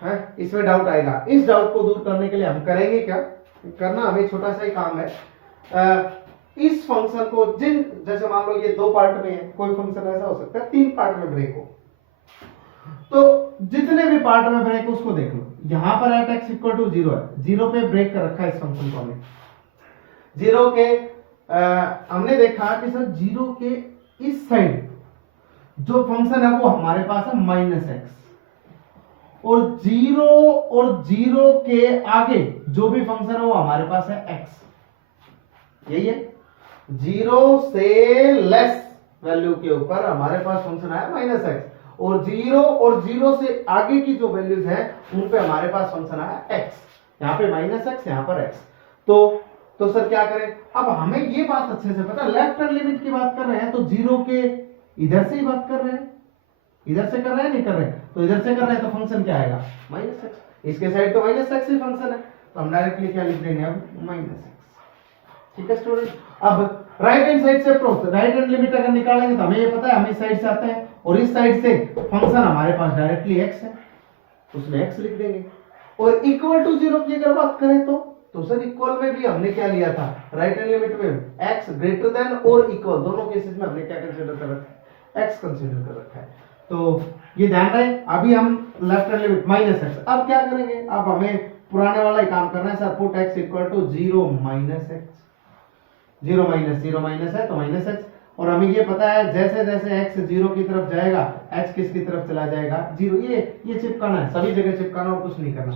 है इसमें डाउट आएगा। इस डाउट को दूर करने के लिए हम करेंगे क्या करना, हमें छोटा सा ही काम है। इस फंक्शन को जैसे मान लो ये 2 पार्ट में है, कोई फंक्शन ऐसा हो सकता है 3 पार्ट में ब्रेक हो, तो जितने भी पार्ट में ब्रेक हो उसको देख लो। यहां पर एट x = 0 है, 0 पे ब्रेक कर रखा है इस फंक्शन को हमने। 0 के हमने देखा कि सर 0 के इस साइड जो फंक्शन है वो हमारे पास है -x, और 0 के आगे जो भी फंक्शन है वो हमारे पास है x। यही है, 0 से लेस वैल्यू के ऊपर हमारे पास फंक्शन आया -x, और 0 से आगे की जो वैल्यूज हैं उन पे हमारे पास फंक्शन आया x। यहाँ पे -x, यहाँ पर x। तो सर क्या करें, अब हमें ये बात अच्छे से पता, लेफ्ट हैंड लिमिट की बात कर रहे हैं तो 0 के इधर से ही बात कर रहे हैं, इधर से कर रहे हैं नहीं कर रहे हैं, तो इधर से कर रहे हैं तो फंक्शन क्या आएगा -x। इसके साइड तो -x ही फंक्शन है, तो हम डायरेक्टली क्या लिख देंगे अब -x, ठीक है स्टूडेंट। अब राइट हैंड साइड से अप्रोच, राइट हैंड लिमिट अगर निकालेंगे तो हमें ये पता है हम इस साइड से आते हैं, और इस साइड से फंक्शन हमारे पास डायरेक्टली x है, उसमें x लिख देंगे। और इक्वल टू 0 की अगर बात करें तो तो सर इक्वल में भी हमने क्या लिया था, राइट हैंड लिमिट में x ग्रेटर देन और इक्वल, दोनों केसेस में हमने क्या कंसीडर कर रखा है, x कंसीडर कर रखा है। तो ये ध्यान रहे, अभी हम left hand limit minus x, अब क्या करेंगे, अब हमें पुराने वाला ही काम करना है sir, put x equal to 0 minus x, 0 minus है तो माइनस x, और हमें ये पता है जैसे जैसे x 0 की तरफ जाएगा h किसकी तरफ चला जाएगा, 0। ये चिपकाना है, सभी जगह चिपकाना और कुछ नहीं करना।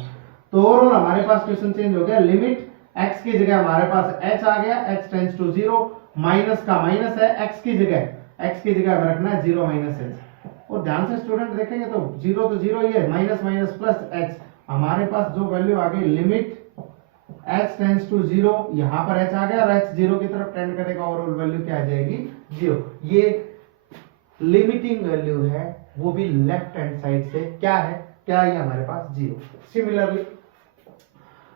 तो ओवरऑल हमारे पास क्वेश्चन चेंज हो गया, लिमिट x की जगह हमारे पास h आ गया, h टेंड्स टू 0, माइनस का माइनस है, x की जगह हमें रखना है 0 माइनस h। और ध्यान से स्टूडेंट देखेंगे तो 0 तो 0 ही है, माइनस माइनस प्लस h, हमारे पास जो वैल्यू आ गई लिमिट h टेंड्स टू 0, यहाँ पर h आ गया और h 0 की तरफ टेंड करेगा, ओवरऑल वैल्यू क्या आ जाएगी 0। ये लिमिटिंग वैल्यू है, वो भी लेफ्ट हैंड साइड से क्या है, क्या है हमारे पास 0। सिमिलरली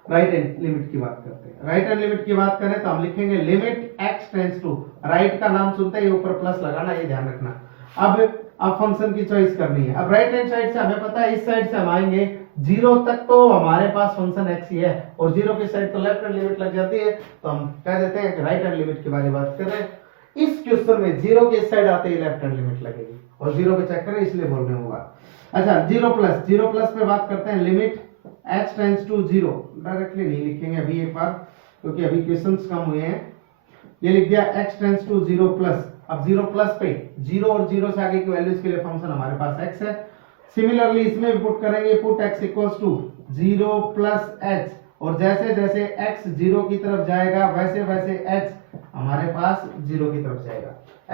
राइट हैंड लिमिट की बात करते हैं, राइट हैंड लिमिट की बात करें तो हम लिखेंगे limit x tends to, right का नाम सुनते ही ऊपर प्लस लगाना, ये ध्यान रखना। अब फंक्शन की चॉइस करनी है, अब राइट हैंड साइड से हमें पता है, इस साइड से हम आएंगे 0 तक तो हमारे पास फंक्शन x ही है, और 0 की साइड तो लेफ्ट हैंड लिमिट लग जाती है, तो हम कह देते हैं कि राइट हैंड लिमिट के बारे में बात कर रहे हैं। इस क्वेश्चन में 0 के साइड आते ही लेफ्ट हैंड लिमिट लगेगी, और 0 पे चेक करें इसलिए बोलने होगा। अच्छा 0 प्लस पे बात करते हैं, limit h tends to 0, directly नहीं लिखेंगे अभी एक बार, क्योंकि अभी क्वेश्चंस कम हुए हैं। ये लिख दिया x टेंड्स टू 0 प्लस, अब 0 प्लस पे 0 और 0 से आगे की वैल्यूज के लिए फंक्शन हमारे पास x है। सिमिलरली इसमें भी पुट करेंगे, put x equals to 0 plus h, और जैसे जैसे x 0 की तरफ जाएगा वैसे वैसे h हमारे पास 0 की तरफ जाएगा।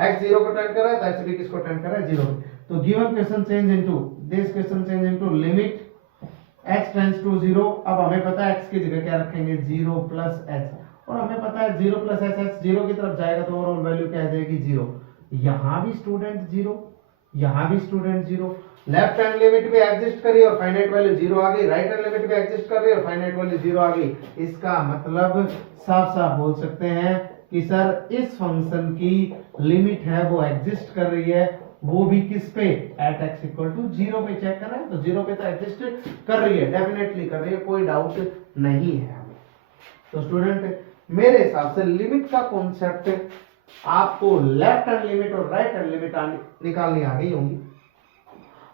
x 0 को टेंड कर रहा है तो h भी किसको टेंड कर रहा है 0। तो given question change into this question change into limit h tends to 0। अब हमें पता है x की जगह क्या रखेंगे 0 प्लस h, और हमें पता है 0 प्लस h 0 की तरफ जाएगा तो ओवरऑल वैल्यू क्या आ जाएगी 0। यहां भी स्टूडेंट 0, यहां भी स्टूडेंट 0, लेफ्ट हैंड लिमिट भी एग्जिस्ट करी और फाइनाइट वैल्यू 0 आ गई, राइट हैंड लिमिट भी एग्जिस्ट कर रही है और फाइनाइट वैल्यू 0 आ गई। इसका मतलब साफ साफ बोल सकते हैं कि सर इस फंक्शन की लिमिट है वो एग्जिस्ट कर रही है, वो भी किस पे, एट x इक्वल टू 0 पे चेक कर रहे हैं, तो 0 पे तो एग्जिस्ट कर रही है, डेफिनेटली कर रही है, कोई डाउट नहीं है हमें। तो स्टूडेंट मेरे हिसाब से लिमिट का कॉन्सेप्ट आपको लेफ्ट हैंड लिमिट और राइट हैंड लिमिट निकालनी आ गई होंगी।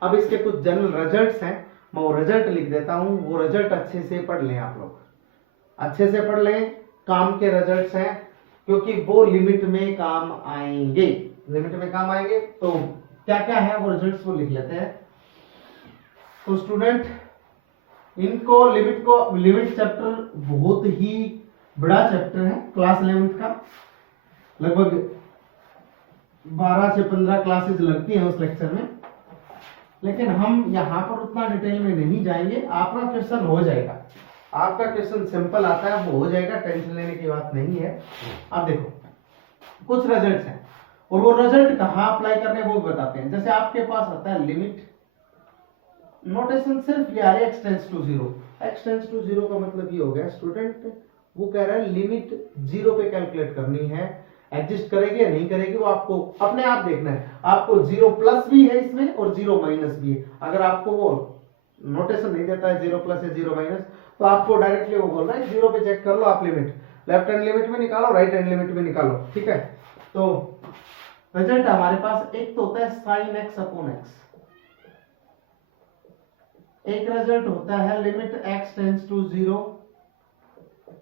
अब इसके कुछ जनरल रिजल्ट्स हैं, मैं वो रिजल्ट लिख देता हूं, वो रिजल्ट अच्छे से पढ़ लें, आप लोग अच्छे से पढ़ लें, काम के रिजल्ट्स हैं, क्योंकि वो लिमिट में काम आएंगे, लिमिट में काम आएंगे। तो क्या क्या है वो रिजल्ट्स वो लिख लेते हैं। तो स्टूडेंट इनको लिमिट चैप्टर बहुत ही बड़ा चैप्टर है, क्लास 11th का, लगभग 12 से 15 क्लासेस लगती हैं उस लेक्चर में, लेकिन हम यहाँ पर उतना डिटेल में नहीं जाएंगे। आपका क्वेश्चन हो जाएगा, आपका क्वेश्चन सिंपल आता है, वो हो जाएगा, टेंशन लेने की बात नहीं है। अब देखो कुछ रिजल्ट्स हैं, और वो रिजल्ट कहाँ अप्लाई करने वो बताते हैं। जैसे आपके पास आता है लिमिट, नोटेशन सिर्फ ये आ रही है x tends to 0, x tends to 0 का मतलब ये हो गया स्टूडेंट, वो कह रहा है लिमिट 0 पे कैलकुलेट करनी है, एग्जिस्ट करेगी या नहीं करेगी वो आपको अपने आप देखना है। आपको 0 प्लस भी है इसमें और 0 माइनस भी है, अगर आपको वो नोटेशन नहीं देता है 0 प्लस या 0 माइनस, तो आपको डायरेक्टली वो बोल रहा है 0 पे चेक कर लो आप लिमिट, लेफ्ट हैंड लिमिट में निकालो, राइट हैंड लिमिट में निकालो, ठीक है। तो रिजल्ट हमारे पास एक तो होता है साइन x अपॉन x, एक रिजल्ट होता है limit x tends to 0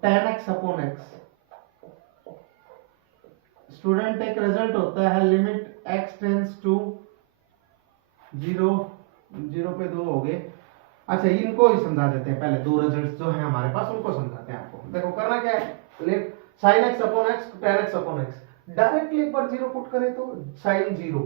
tan x upon x, student एक रिजल्ट होता है लिमिट x टेंड्स टू 0, 0 पे 2 हो गए। अच्छा इनको ही समझा देते हैं, पहले दो रिजल्ट्स जो है हमारे पास उनको समझाते हैं आपको। देखो करना क्या है, sine x upon x tan x upon x, directly एक बार 0 पुट करें तो साइन 0,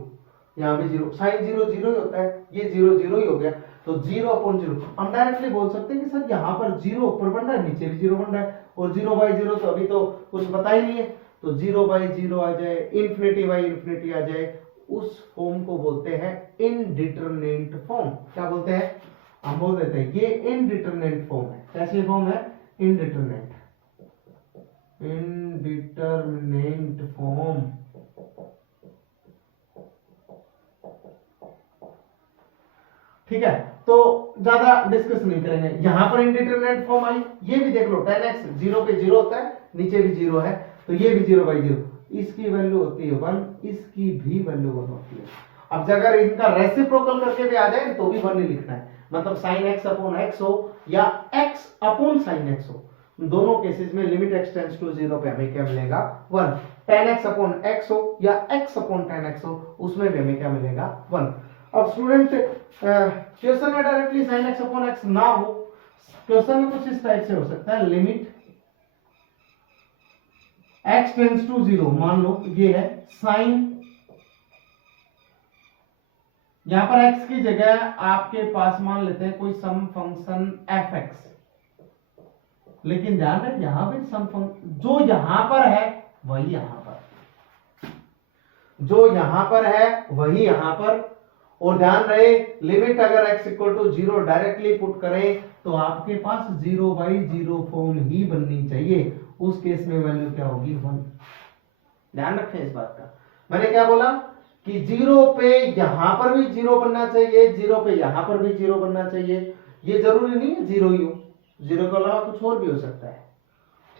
यहाँ भी 0, साइन 0 0 ही होता है, ये 0 0 ही हो गया, तो 0 अपॉन 0 हम डायरेक्टली बोल सकते हैं कि सर यहाँ पर 0 ऊपर बन रहा है, नीचे भी 0 बन रहा है, और 0 बाई 0 तो अभी तो कुछ पता ही नहीं है, तो 0 बाई 0 आ जाए, इन्फिनिटी बाई इन्फिनिटी आ जाए, उस फॉर्म को बोलते हैं इनडिटरमिनेट फॉर्म। क्या बोलते हैं, हम बोल देते हैं ये इनडिटरमिनेट फॉर्म है। कैसी फॉर्म है, इनडिटरमिनेट, इनडिटरमिनेट फॉर्म। ठीक है, तो ज्यादा डिस्कस नहीं करेंगे। यहां पर इंडिटरमिनेट फॉर्म आई, ये भी देख लो 10x 0 पे 0 होता है, नीचे भी 0 है, तो ये भी 0/0, इसकी वैल्यू होती है 1, इसकी भी वैल्यू 1 होती है। अब अगर इनका रेसिप्रोकल करके भी आ जाए तो भी 1 ही लिखना है, मतलब sin x अपॉन x हो या x अपॉन sin x हो, दोनों केसेस में लिमिट x टेंड्स टू 0 पे हमें क्या मिलेगा 1। tan x अपॉन x हो या x अपॉन tan x हो, उसमें भी हमें क्या मिलेगा 1। अब स्टूडेंट क्वेश्चन में directly sin x upon x ना हो, क्वेश्चन में कुछ इस टाइप से हो सकता है, लिमिट x टेंड्स टू 0, मान लो ये है sin, यहां पर x की जगह आपके पास मान लेते हैं कोई सम फंक्शन fx, लेकिन ध्यान रखें यहां पे सम फंक्शन जो यहां पर है वही यहां पर, जो यहां पर है वही यहां पर, और ध्यान रहे लिमिट अगर x equal to 0 directly put करें तो आपके पास 0/0 फॉर्म ही बननी चाहिए, उस केस में वैल्यू क्या होगी 1। ध्यान रखें इस बात का, मैंने क्या बोला कि 0 पे यहां पर भी 0 बनना चाहिए, 0 पे यहां पर भी 0 बनना चाहिए, ये जरूरी नहीं है 0 ही हो, 0 के अलावा कुछ और भी हो सकता है,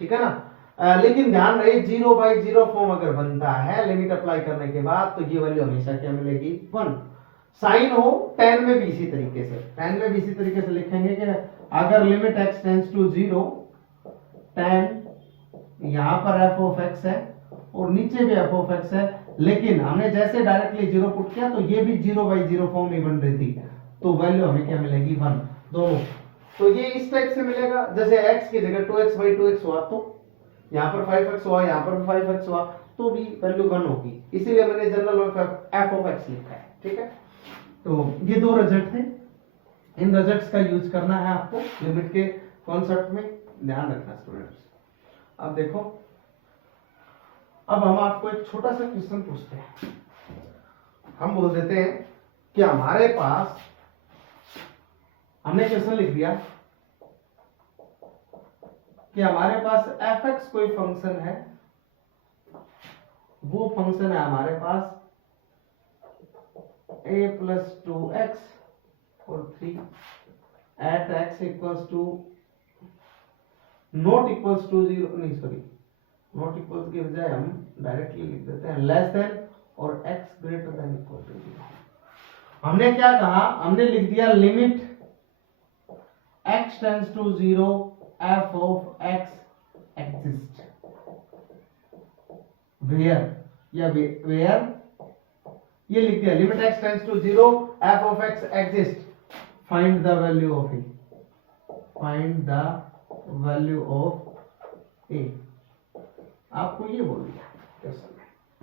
ठीक है ना। लेकिन ध्यान रहे 0/0 फॉर्म अगर बनता है लिमिट अप्लाई करने के बाद तो ये वैल्यू हमेशा क्या मिलेगी 1। साइन हो tan में भी इसी तरीके से, tan में भी इसी तरीके से लिखेंगे कि अगर limit x tends to 0, tan यहां पर f ऑफ x है और नीचे भी f ऑफ x है, लेकिन हमने जैसे डायरेक्टली 0 पुट किया तो ये भी 0/0 फॉर्म ही बन रही थी, तो वैल्यू हमें क्या मिलेगी 1 दोनों। तो ये इस टाइप से मिलेगा, जैसे x की जगह 2x/2x हुआ तो यहाँ पर 5x हुआ, यहाँ पर भी 5x हुआ, तो भी वैल्यू 1 होगी, इसीलिए मैंने जनरल f ऑफ x लिखा है, ठीक है। तो ये दो रिजल्ट थे, इन रिजल्ट्स का यूज करना है आपको लिमिट के कॉन्सेप्ट में, ध्यान रखना स्टूडेंट्स। अब देखो, अब हम आपको एक छोटा सा क्वेश्चन पूछते हैं, हम बोल देते हैं कि हमारे पास, हमने क्वेश्चन लिख दिया कि हमारे पास fx कोई फंक्शन है, वो फंक्शन है हमारे पास a plus 2x और 3 at x equals to not equals to 0, नहीं सॉरी नॉट इक्वल के बजाय हम डायरेक्टली लिख देते हैं लेस देन और x greater than equal to 0। हमने क्या कहा, हमने लिख दिया limit x tends to 0 f of x exist where, या वेयर ये लिख दिया limit x tends to 0 f of x exist, find the value of a, find the value of a, आपको ये बोल दिया क्वेश्चन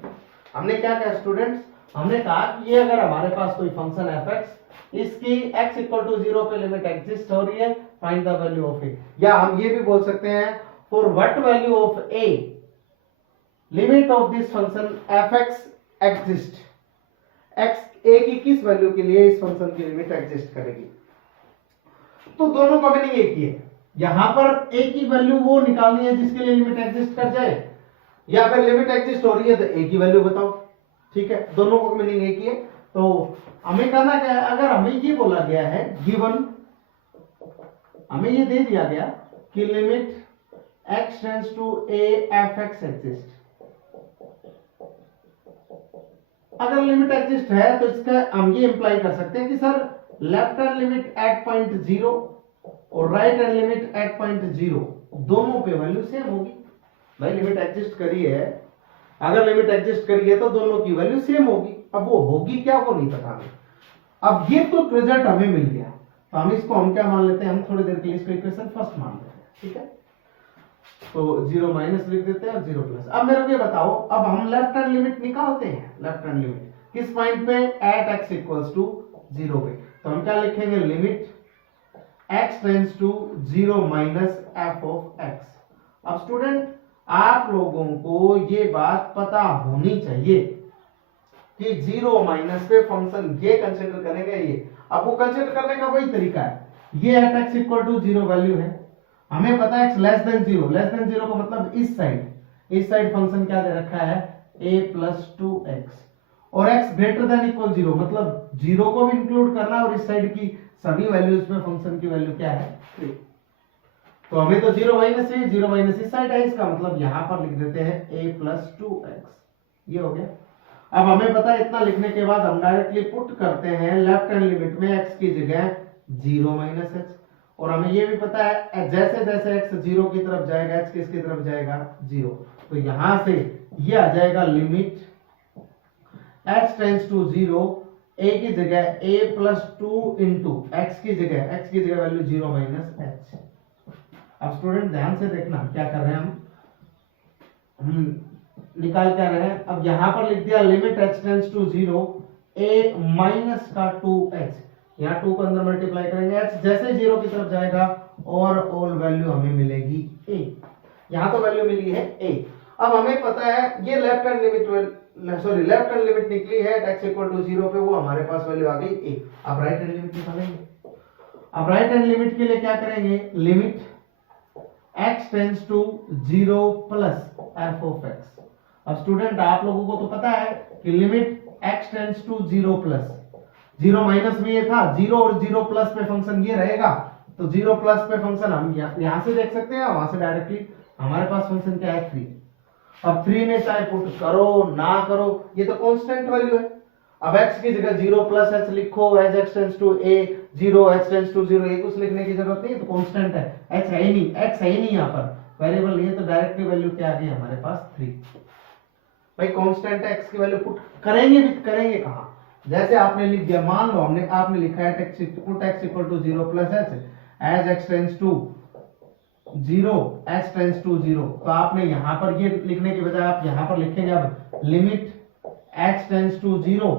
में। हमने क्या कहा स्टूडेंट्स, हमने कहा कि ये अगर हमारे पास कोई फंक्शन fx, इसकी x इक्वल टू 0 पे लिमिट एग्जिस्ट हो रही है, find the value of a, या हम ये भी बोल सकते हैं for what value of a limit of this function fx exist, x a की किस वैल्यू के लिए इस फंक्शन की लिमिट एग्जिस्ट करेगी। तो दोनों का मीनिंग एक ही है, यहां पर a की वैल्यू वो निकालनी है जिसके लिए लिमिट एग्जिस्ट कर जाए, या फिर लिमिट एग्जिस्ट हो रही है तो a की वैल्यू बताओ, ठीक है, दोनों का मीनिंग एक ही है। तो हमें करना क्या है, अगर हमें ये बोला गया है गिवन, हमें ये दे दिया गया कि limit x tends to a fx exist, अगर लिमिट एग्जिस्ट है तो इसका हम ये इंप्लाई कर सकते हैं कि sir left hand limit at point 0 और right hand limit at point 0 दोनों पे वैल्यू सेम होगी। भाई लिमिट एग्जिस्ट करी है, अगर लिमिट एग्जिस्ट करी है तो दोनों की वैल्यू सेम होगी, अब वो होगी क्या वो नहीं पता हमें। अब ये तो रिजल्ट हमें मिल गया, तो हम इसको हम क्या मान लेते हैं, हम थोड़ी देर के लिए इसको इक्वेशन फर्स्ट मान लेते हैं, ठीक है। तो 0 माइनस लिख देते हैं और 0 प्लस। अब मेरे को ये बताओ, अब हम लेफ्ट हैंड लिमिट निकालते हैं, लेफ्ट हैंड लिमिट किस पॉइंट पे, एट x इक्वल्स टू 0 पे, तो हम क्या लिखेंगे limit x tends to 0 minus f of x। अब स्टूडेंट आप लोगों को ये बात पता होनी चाहिए कि 0 माइनस पे फंक्शन ये कंसीडर करेगा, ये अब वो कंसीडर करने का वही तरीका है, ये at x equal to 0 value है, हमें पता है x less than 0, less than 0 का मतलब इस साइड फंक्शन क्या दे रखा है a प्लस 2x, और x ग्रेटर देन इक्वल 0, मतलब 0 को भी इंक्लूड करना और इस साइड की सभी वैल्यूज में फंक्शन की वैल्यू क्या है 3। तो हमें तो 0 माइनस है, 0 माइनस इस साइड है, इसका मतलब यहां पर लिख देते हैं a प्लस 2x, ये हो गया। अब हमें पता है इतना लिखने के बाद हम डायरेक्टली पुट करते हैं लेफ्ट हैंड लिमिट में x की जगह 0 माइनस h, और हमें ये भी पता है जैसे जैसे x 0 की तरफ जाएगा h किसकी तरफ जाएगा 0, तो यहां से ये आ जाएगा limit h tends to 0, a की जगह a प्लस 2 इंटू x की जगह वैल्यू 0 माइनस h। अब स्टूडेंट ध्यान से देखना क्या कर रहे हैं हम निकाल क्या रहे हैं। अब यहां पर लिख दिया limit h tends to 0 a minus का 2h, यहाँ 2 को अंदर मल्टीप्लाई करेंगे, h जैसे 0 की तरफ जाएगा और ऑल वैल्यू हमें मिलेगी a, यहाँ तो वैल्यू मिली है a। अब हमें पता है ये लेफ्ट हैंड लिमिट निकली है x इक्वल टू 0 पे, वो हमारे पास वैल्यू आ गई a। अब राइट हैंड लिमिट निकालेंगे। अब राइट हैंड लिमिट के लिए क्या करेंगे, limit x tends to 0 plus f of x। अब स्टूडेंट आप लोगों को तो पता है कि limit x tends to 0 plus 0 minus में ये था 0 और 0 प्लस पे फंक्शन ये रहेगा, तो 0 प्लस पे फंक्शन हम यहां से देख सकते हैं, वहां से डायरेक्टली हमारे पास फंक्शन क्या है 3। अब 3 में चाहे पुट करो ना करो, ये तो कांस्टेंट वैल्यू है। अब x की जगह 0 प्लस h लिखो, as x tends to a 0 h tends to 0, ये कुछ लिखने की जरूरत नहीं, तो कांस्टेंट है, x है ही नहीं, x है ही नहीं यहाँ पर वेरिएबल नहीं है, तो डायरेक्टली वैल्यू क्या आ गई हमारे पास 3। भाई कांस्टेंट है, x की वैल्यू पुट करेंगे भी करेंगे कहां, जैसे आपने लिख दिया, मान लो आपने लिखा है put x equal to 0 plus h as x tends to 0 h tends to 0, तो आपने यहां पर ये लिखने के बजाय आप यहां पर लिखेंगे अब लिमिट h टेंड्स टू 0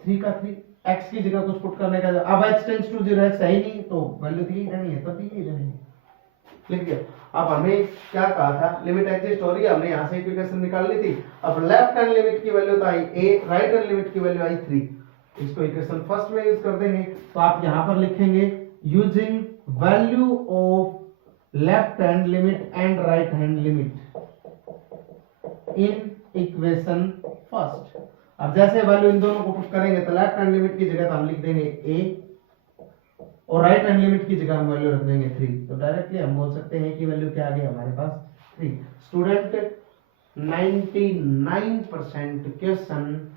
3 का 3, x की जगह कुछ पुट करने का, अब h टेंड्स टू 0 x है ही नहीं, तो वैल्यू दी नहीं है, तब दी नहीं है, लिख दिया। अब हमें क्या कहा था, लिमिट एग्जिस्ट हो रही है, हमने यहां से इक्वेशन निकाल ली थी। अब लेफ्ट हैंड लिमिट की वैल्यू तो आई a, राइट हैंड लिमिट की वैल्यू आई 3, इसको इक्वेशन फर्स्ट में यूज कर देंगे, तो आप यहां पर लिखेंगे using value of left hand limit and right hand limit in equation first. अब जैसे वैल्यू इन दोनों को पुट करेंगे तो लेफ्ट हैंड लिमिट की जगह तो हम लिख देंगे a और राइट हैंड लिमिट की जगह हम वैल्यू रख देंगे 3, तो डायरेक्टली हम बोल सकते हैं कि वैल्यू क्या आ गई हमारे पास 3। स्टूडेंट 99% क्वेश्चन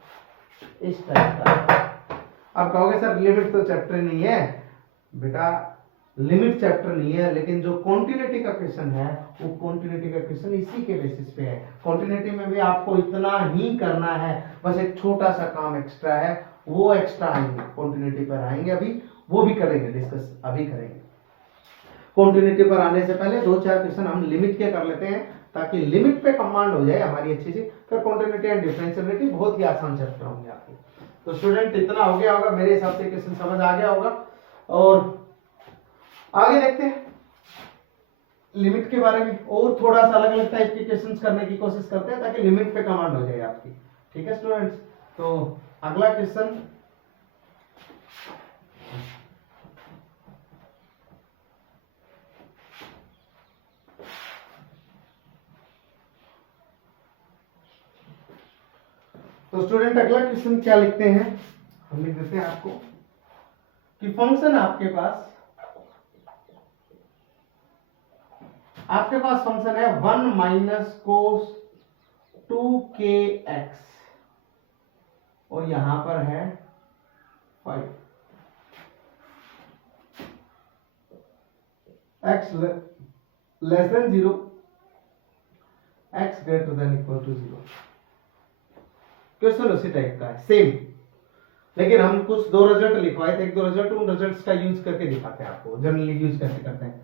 इस टाइप का। अब कहोगे सर लिमिट तो चैप्टर नहीं है, बेटा लिमिट चैप्टर नहीं है, लेकिन जो कॉन्टिन्यूटी का क्वेश्चन है वो कॉन्टिन्यूटी का क्वेश्चन इसी के बेसिस पे है। कॉन्टिन्यूटी में भी आपको इतना ही करना है, बस एक छोटा सा काम एक्स्ट्रा है, वो एक्स्ट्रा आएंगे कॉन्टिन्यूटी पर आएंगे, अभी वो भी करेंगे, डिस्कस अभी करेंगे। कॉन्टिन्यूटी पर आने से पहले 2-4 क्वेश्चन हम लिमिट के कर लेते हैं, ताकि लिमिट पे कमांड हो जाए हमारी अच्छी सी, फिर कॉन्टिन्यूटी एंड डिफरेंशिएबिलिटी बहुत ही आसान चैप्टर होंगे आपके। तो स्टूडेंट इतना हो गया होगा, मेरे हिसाब से क्वेश्चन समझ आ गया होगा, और आगे देखते हैं लिमिट के बारे में, और थोड़ा सा अलग अलग टाइप के क्वेश्चंस करने की कोशिश करते हैं ताकि लिमिट पे कमांड हो जाए आपकी। ठीक है स्टूडेंट्स, तो अगला क्वेश्चन तो स्टूडेंट अगला क्वेश्चन क्या लिखते हैं, हम लिख देते हैं आपको कि फंक्शन आपके पास फंक्शन है 1 माइनस कोस 2kx और यहां पर है 5, x less than 0, x greater than equal to 0। Question उसी टाइप का है, सेम, लेकिन हम कुछ 2 रिजल्ट लिखवाए थे, 1-2 रिजल्ट, उन रिजल्ट्स का यूज करके दिखाते हैं आपको, जनरली यूज कैसे करते हैं।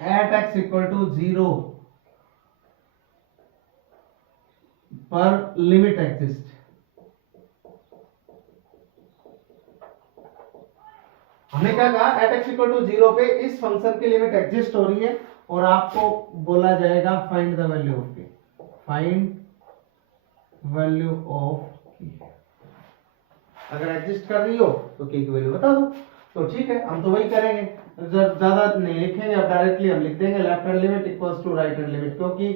एट x इक्वल टू 0 पर लिमिट एग्जिस्ट, हमने क्या कहा, एट x इक्वल टू 0 पे इस फंक्शन की लिमिट एग्जिस्ट हो रही है, और आपको बोला जाएगा find the value of k, find value of k। अगर एग्जिस्ट कर रही हो तो k की वैल्यू बता दो, तो ठीक है हम तो वही करेंगे, ज्यादा नहीं लिखेंगे, अब डायरेक्टली हम लिख देंगे left hand limit equals to right hand limit, क्योंकि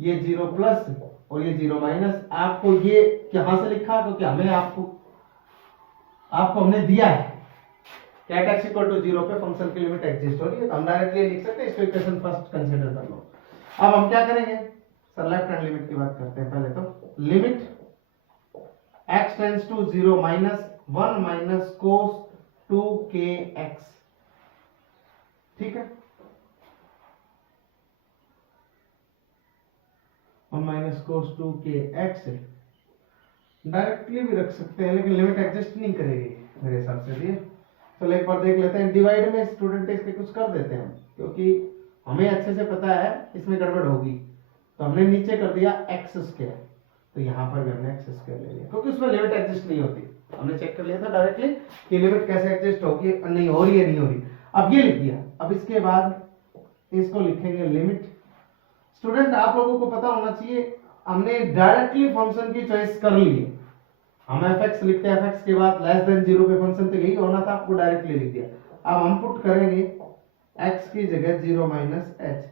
ये 0 प्लस और ये 0 माइनस। आपको ये कहां से लिखा, क्योंकि हमें आपको हमने दिया है कैट एक्स इक्वल टू 0 पे फंक्शन की लिमिट एग्जिस्ट हो रही है, तो हम डायरेक्टली लिख सकते हैं। इसको इक्वेशन फर्स्ट कंसीडर कर लो। अब हम क्या करेंगे, सर लेफ्ट हैंड लिमिट की बात करते हैं पहले। तो limit x tends to 0 minus 1 minus cos 2kx, ठीक है, 1 माइनस कोस 2kx है। डायरेक्टली भी रख सकते हैं, लेकिन लिमिट एग्जिस्ट नहीं करेगी मेरे हिसाब से। ये चलो एक बार देख लेते हैं। डिवाइड में स्टूडेंट इसके कुछ कर देते हैं, क्योंकि हमें अच्छे से पता है इसमें गड़बड़ होगी, तो हमने नीचे कर दिया एक्स स्क्वायर, तो यहाँ पर भी हमने एक्स स्क्वायर ले लिया, क्योंकि उसमें लिमिट एग्जिस्ट नहीं होती। हमने चेक कर लिया था डायरेक्टली कि लिमिट कैसे एग्जिस्ट होगी, नहीं हो रही है, नहीं हो रही। अब ये लिख दिया। अब इसके बाद इसको लिखेंगे लिमिट। स्टूडेंट आप लोगों को पता होना चाहिए, हमने डायरेक्टली फंक्शन की चॉइस कर ली है। हम fx लिखते हैं, fx के बाद लेस देन 0 पे फंक्शन तो यही होना था, वो डायरेक्टली लिख दिया। अब हम पुट करेंगे x की जगह 0 minus h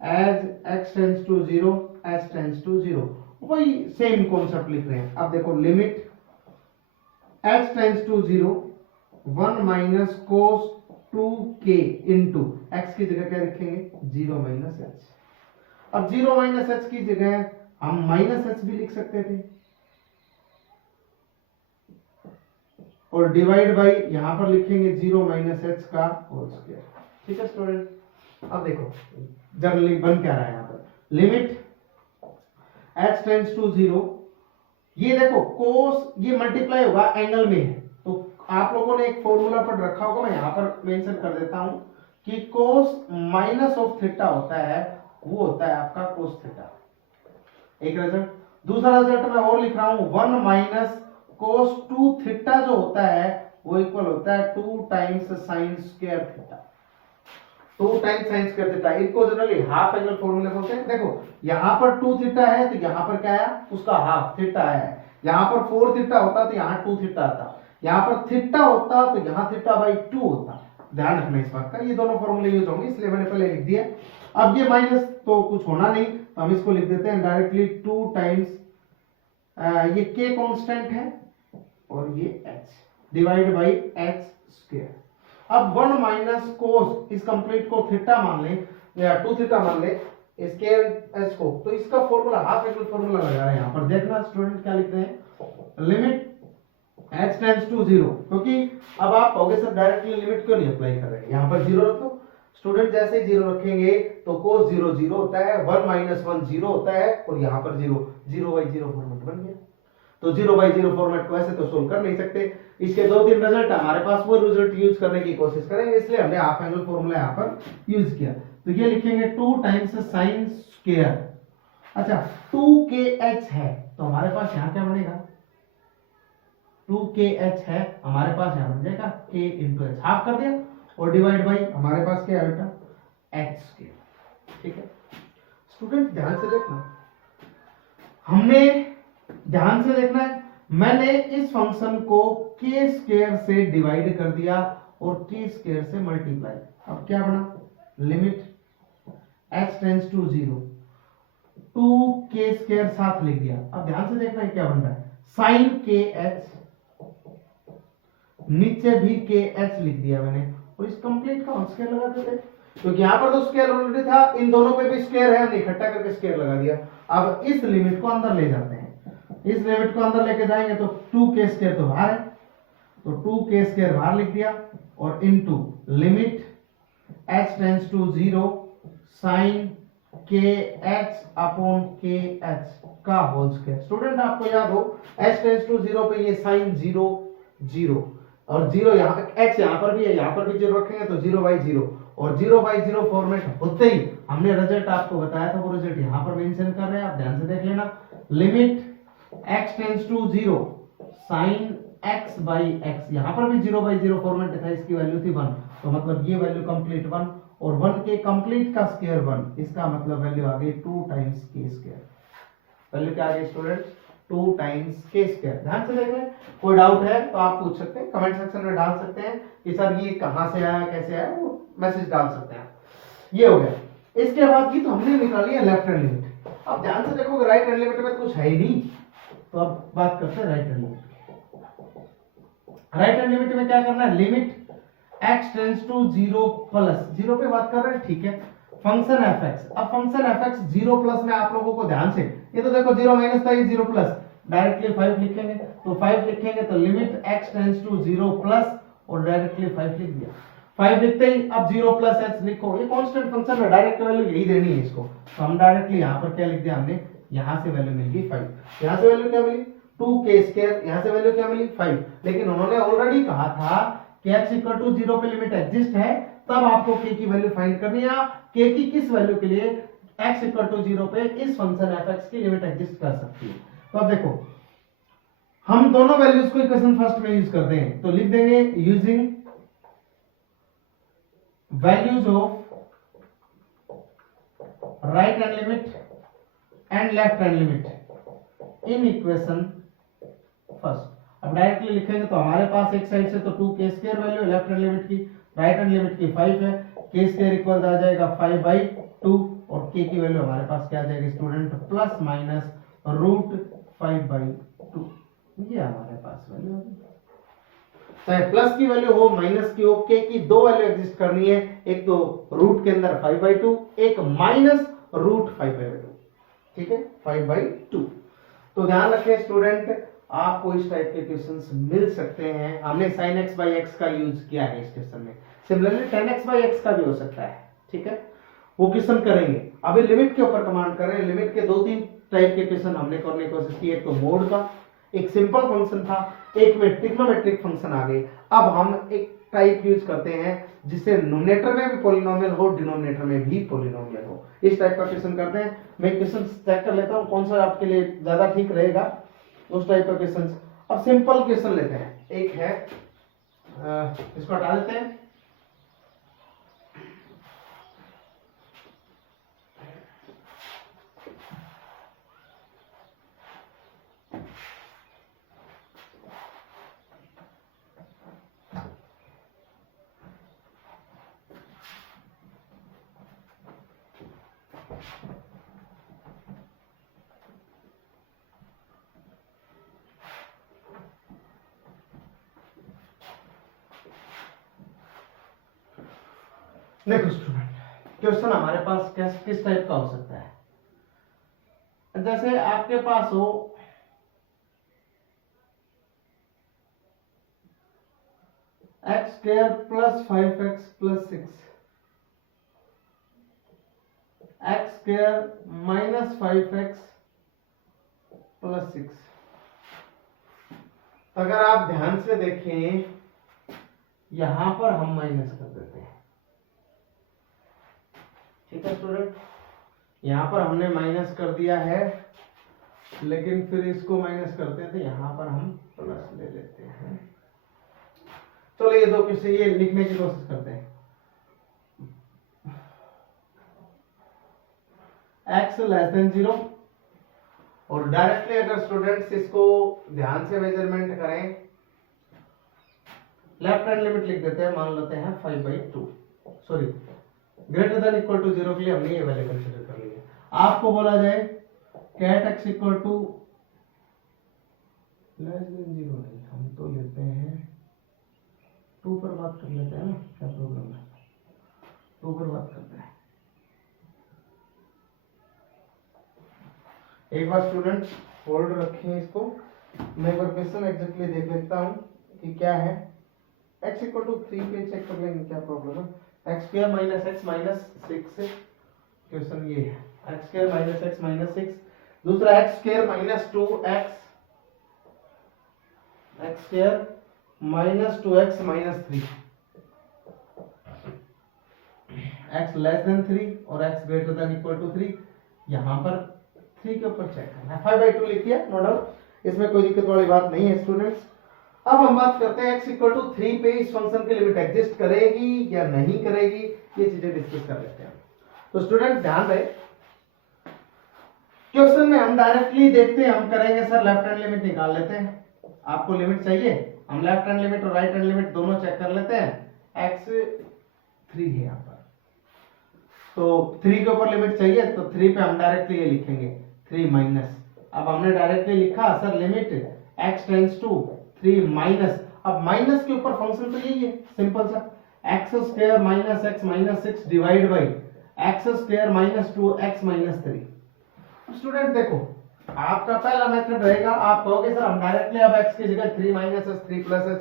as x tends to 0 h tends to 0, वही सेम कॉन्सेप्ट लिख रहे हैं। अब देखो limit h tends to 0 1 minus cos 2k into x की जगह क्या लिखेंगे 0 माइनस h। अब 0 माइनस h की जगह हम माइनस h भी लिख सकते थे, और डिवाइड बाई यहां पर लिखेंगे 0 माइनस h का होल स्क्वायर, ठीक है स्टूडेंट। अब देखो जनरली बन क्या रहा है यहाँ पर, लिमिट h टेंड्स टू 0, ये देखो कोस ये मल्टीप्लाई होगा एंगल में है, तो आप लोगों ने एक फॉर्मूला पढ़ रखा होगा, मैं यहाँ पर मेंशन कर देता हूं कि कोस माइनस ऑफ थीटा होता है, वो होता है आपका कोस थीटा। एक रिजल्ट, दूसरा रिजल्ट मैं और लिख रहा हूं 1 माइनस कोस 2 थीटा जो होता है वो इक्वल होता है 2 times sine square theta. 2 times sine square theta, इनको जनरली हाफ एंगल फॉर्मूला बोलते हैं। देखो यहां पर 2 थीटा है तो यहां पर क्या आया, उसका हाफ थीटा है। यहां पर 4 थीटा होता तो यहां 2 थीटा आता, यहां पर थीटा होता तो यहां थीटा बाई 2 होता। ध्यान रखना इस बात का, ये दोनों फॉर्मूले यूज होंगे, इसलिए मैंने पहले लिख दिया। अब ये माइनस तो कुछ होना नहीं, तो हम इसको लिख देते हैं डायरेक्टली 2 टाइम्स ये k कांस्टेंट है और ये h divide by h square. अब 1 माइनस कोस इस कंप्लीट को थीटा मान ले या 2 थीटा मान ले इसके h को, तो इसका फॉर्मूला हाफ एंगल फॉर्मूला लगा रहे हैं। यहां पर देखना स्टूडेंट क्या लिख रहे हैं, लिमिट h टेंड्स टू 0, क्योंकि अब आप कहोगे सर डायरेक्टली लिमिट क्यों नहीं अप्लाई कर रहे हैं, यहां पर 0 रखो। स्टूडेंट जैसे ही 0 रखेंगे तो cos 0 0 होता है, 1 माइनस 1 0 होता है, और यहां पर 0 0 बाई 0 फॉर्मेट बन गया। तो 0 बाई 0 फॉर्मेट को ऐसे तो सोल्व कर नहीं सकते, इसके 2-3 रिजल्ट हमारे पास, वो रिजल्ट यूज करने की कोशिश करेंगे, इसलिए हमने हाफ एंगल फॉर्मूला यहां पर यूज किया। तो ये लिखेंगे 2 टाइम्स साइन स्क्वायर। अच्छा 2kh है, तो हमारे पास यहां क्या बनेगा, 2kh है हमारे पास, यहां बन जाएगा k इंटू h, हाफ कर दिया, और डिवाइड बाई हमारे पास क्या है बेटा h स्क्वायर, ठीक है। स्टूडेंट ध्यान से देखना, हमने ध्यान से देखना है, मैंने इस फंक्शन को k स्क्वायर से डिवाइड कर दिया और k स्क्वायर से मल्टीप्लाई। अब क्या बना, limit h tends to 0 2k square साथ लिख दिया। अब ध्यान से देखना है क्या बन रहा है, साइन kh, नीचे भी kh लिख दिया मैंने, और इस कंप्लीट का हम स्क्वायर लगा देते, क्योंकि यहां पर तो स्क्वायर ऑलरेडी था, इन दोनों पे भी स्क्वायर है, हमने इकट्ठा करके स्क्वायर लगा दिया। अब इस लिमिट को अंदर ले जाते हैं, इस लिमिट को अंदर लेके जाएंगे तो 2k स्क्वायर तो बाहर है, तो 2k स्क्वायर बाहर लिख दिया, और into limit h tends to 0 sin kh upon kh का होल स्क्वायर। स्टूडेंट आपको याद हो h टेंड्स टू 0 पे ये sin 0 0, और 0 यहाँ h यहाँ पर भी है, यहाँ पर भी 0 रखेंगे तो 0 बाई 0, और 0 बाई 0 फॉर्मेट होते ही हमने रिजल्ट आपको बताया था, वो रिजल्ट यहाँ पर मेंशन कर रहे हैं, आप ध्यान से देख लेना। Limit x tends to 0 sin x by x, यहाँ पर भी 0 बाई 0 फॉर्मेट था, इसकी वैल्यू थी 1, तो मतलब ये वैल्यू कंप्लीट 1, और 1 के कंप्लीट का स्क्वायर 1, इसका मतलब वैल्यू आ गई 2 टाइम्स k स्क्वायर। वैल्यू क्या आ गई स्टूडेंट, 2 टाइम्स k स्क्वायर। ध्यान से देख लें, कोई डाउट है तो आप पूछ सकते हैं, कमेंट सेक्शन में डाल सकते हैं कि सर ये कहां से आया कैसे आया, वो मैसेज डाल सकते हैं। ये हो गया। इसके बाद की तो हमने निकाली है लेफ्ट हैंड लिमिट। अब ध्यान से देखोगे राइट हैंड लिमिट में कुछ है ही नहीं, तो अब बात करते हैं right hand limit. Right hand limit में क्या करना है, limit x tends to 0 plus 0 पे बात कर रहे हैं, ठीक है, फंक्शन fx। अब फंक्शन fx 0 प्लस में आप लोगों को ध्यान से, ये तो देखो 0 माइनस था, ये 0 प्लस, डायरेक्टली 5 लिखेंगे, तो 5 लिखेंगे तो limit x tends to 0 plus और डायरेक्टली 5 लिख दिया। 5 लिखते ही अब 0 प्लस x लिखो, ये कांस्टेंट फंक्शन है, डायरेक्ट वैल्यू यही देनी है इसको, तो हम डायरेक्टली यहां पर क्या लिख दिया हमने, यहां से वैल्यू मिल गई 5, यहां से वैल्यू क्या मिली 2k², यहां से वैल्यू क्या मिली 5। लेकिन उन्होंने ऑलरेडी कहा था कि x इक्वल टू 0 पे लिमिट एग्जिस्ट है, तब आपको k की वैल्यू फाइंड करनी है। k की किस वैल्यू के लिए, x इक्वल टू 0 पे इस फंक्शन fx की लिमिट एग्जिस्ट कर सकती है। तो अब देखो हम दोनों वैल्यूज को इक्वेशन फर्स्ट में यूज करते हैं, तो लिख देंगे using values of right hand limit and left hand limit in equation first. अब डायरेक्टली लिखेंगे तो हमारे पास एक साइड से तो 2k² value left hand limit की, राइट हैंड लिमिट की 5 है, k² इक्वल आ जाएगा 5/2 और k की वैल्यू हमारे पास क्या आ जाएगी स्टूडेंट, प्लस माइनस √5/2, ये हमारे पास वैल्यू है। चाहे प्लस की वैल्यू हो माइनस की हो, k की दो वैल्यू एग्जिस्ट करनी है, एक तो रूट के अंदर 5/2, एक माइनस √5/2, ठीक है 5/2। तो ध्यान रखें स्टूडेंट, आपको इस टाइप के क्वेश्चंस मिल सकते हैं। हमने sin x/x का यूज किया है इस क्वेश्चन में, सिमिलरली tan x/x का भी हो सकता है, ठीक है, वो क्वेश्चन करेंगे। अभी लिमिट के ऊपर कमांड कर रहे हैं, लिमिट के 2-3 टाइप के क्वेश्चन हमने करने की कोशिश की, एक तो मोड का, एक सिंपल फंक्शन था, एक में ट्रिग्नोमेट्रिक फंक्शन आ गए। अब हम एक टाइप यूज करते हैं जिससे न्यूमरेटर में भी पॉलिनोमियल हो, डिनोमिनेटर में भी पॉलिनोमियल हो, इस टाइप का क्वेश्चन करते हैं। मैं क्वेश्चन चेक कर लेता हूं कौन सा आपके लिए ज्यादा ठीक रहेगा, उस टाइप का क्वेश्चन। अब सिंपल क्वेश्चन लेते हैं, एक है इसको हटा देते हैं, देखो स्टूडेंट, क्वेश्चन हमारे पास किस टाइप का हो सकता है, जैसे आपके पास हो x² + 5x + 6, x² - 5x + 6। अगर आप ध्यान से देखें यहां पर हम माइनस कर देते हैं, ठीक है स्टूडेंट, यहां पर हमने माइनस कर दिया है, लेकिन फिर इसको माइनस करते हैं तो यहां पर हम प्लस ले लेते हैं। चलो ये दो किससे ये लिखने की कोशिश करते हैं, x < 0, और डायरेक्टली अगर स्टूडेंट्स इसको ध्यान से मेजरमेंट करें, लेफ्ट हैंड लिमिट लिख देते हैं, मान लेते हैं 5/2, sorry greater than equal to 0 के लिए हमने ये वैल्यू कंसीडर कर ली है। आपको बोला जाए cat x equal to less than 0 नहीं, हम तो लेते हैं 2 पर बात कर लेते हैं ना, क्या प्रॉब्लम है, 2 पर बात करते हैं। एक बार स्टूडेंट होल्ड रखें इसको, मैं एक बार क्वेश्चन एग्जैक्टली देख लेता हूं कि क्या है। x इक्वल टू 3 पे चेक कर लेंगे क्या प्रॉब्लम है, x² - x - 6, क्वेश्चन ये है x² - x - 6, दूसरा x² - 2x, x² - 2x - 3, x less then 3 और x greater than equal to 3, यहां पर 3 के ऊपर चेक करना है, 5/2 लिखिए, नो डाउट, इसमें कोई दिक्कत वाली बात नहीं है स्टूडेंट्स। अब हम बात करते हैं x इक्वल टू 3 पे इस फंक्शन की लिमिट एग्जिस्ट करेगी या नहीं करेगी, ये चीजें डिस्कस कर लेते हैं। तो स्टूडेंट ध्यान रहे, क्वेश्चन में हम डायरेक्टली देखते हैं, हम करेंगे सर लेफ्ट हैंड लिमिट निकाल लेते हैं, आपको लिमिट चाहिए, हम लेफ्ट हैंड लिमिट और राइट हैंड लिमिट दोनों चेक कर लेते हैं। x 3 है यहाँ पर, तो 3 के ऊपर लिमिट चाहिए तो 3 पे हम डायरेक्टली ये लिखेंगे 3 माइनस। अब हमने डायरेक्टली लिखा sir limit x tends to 3 minus. अब माइनस के ऊपर फंक्शन तो यही है सिंपल सा, x square minus x minus 6 divide by x square minus 2x minus 3। Student देखो आपका पहला मेथड रहेगा, आप कहोगे सर हम डायरेक्टली अब x की जगह 3 माइनस h 3 प्लस h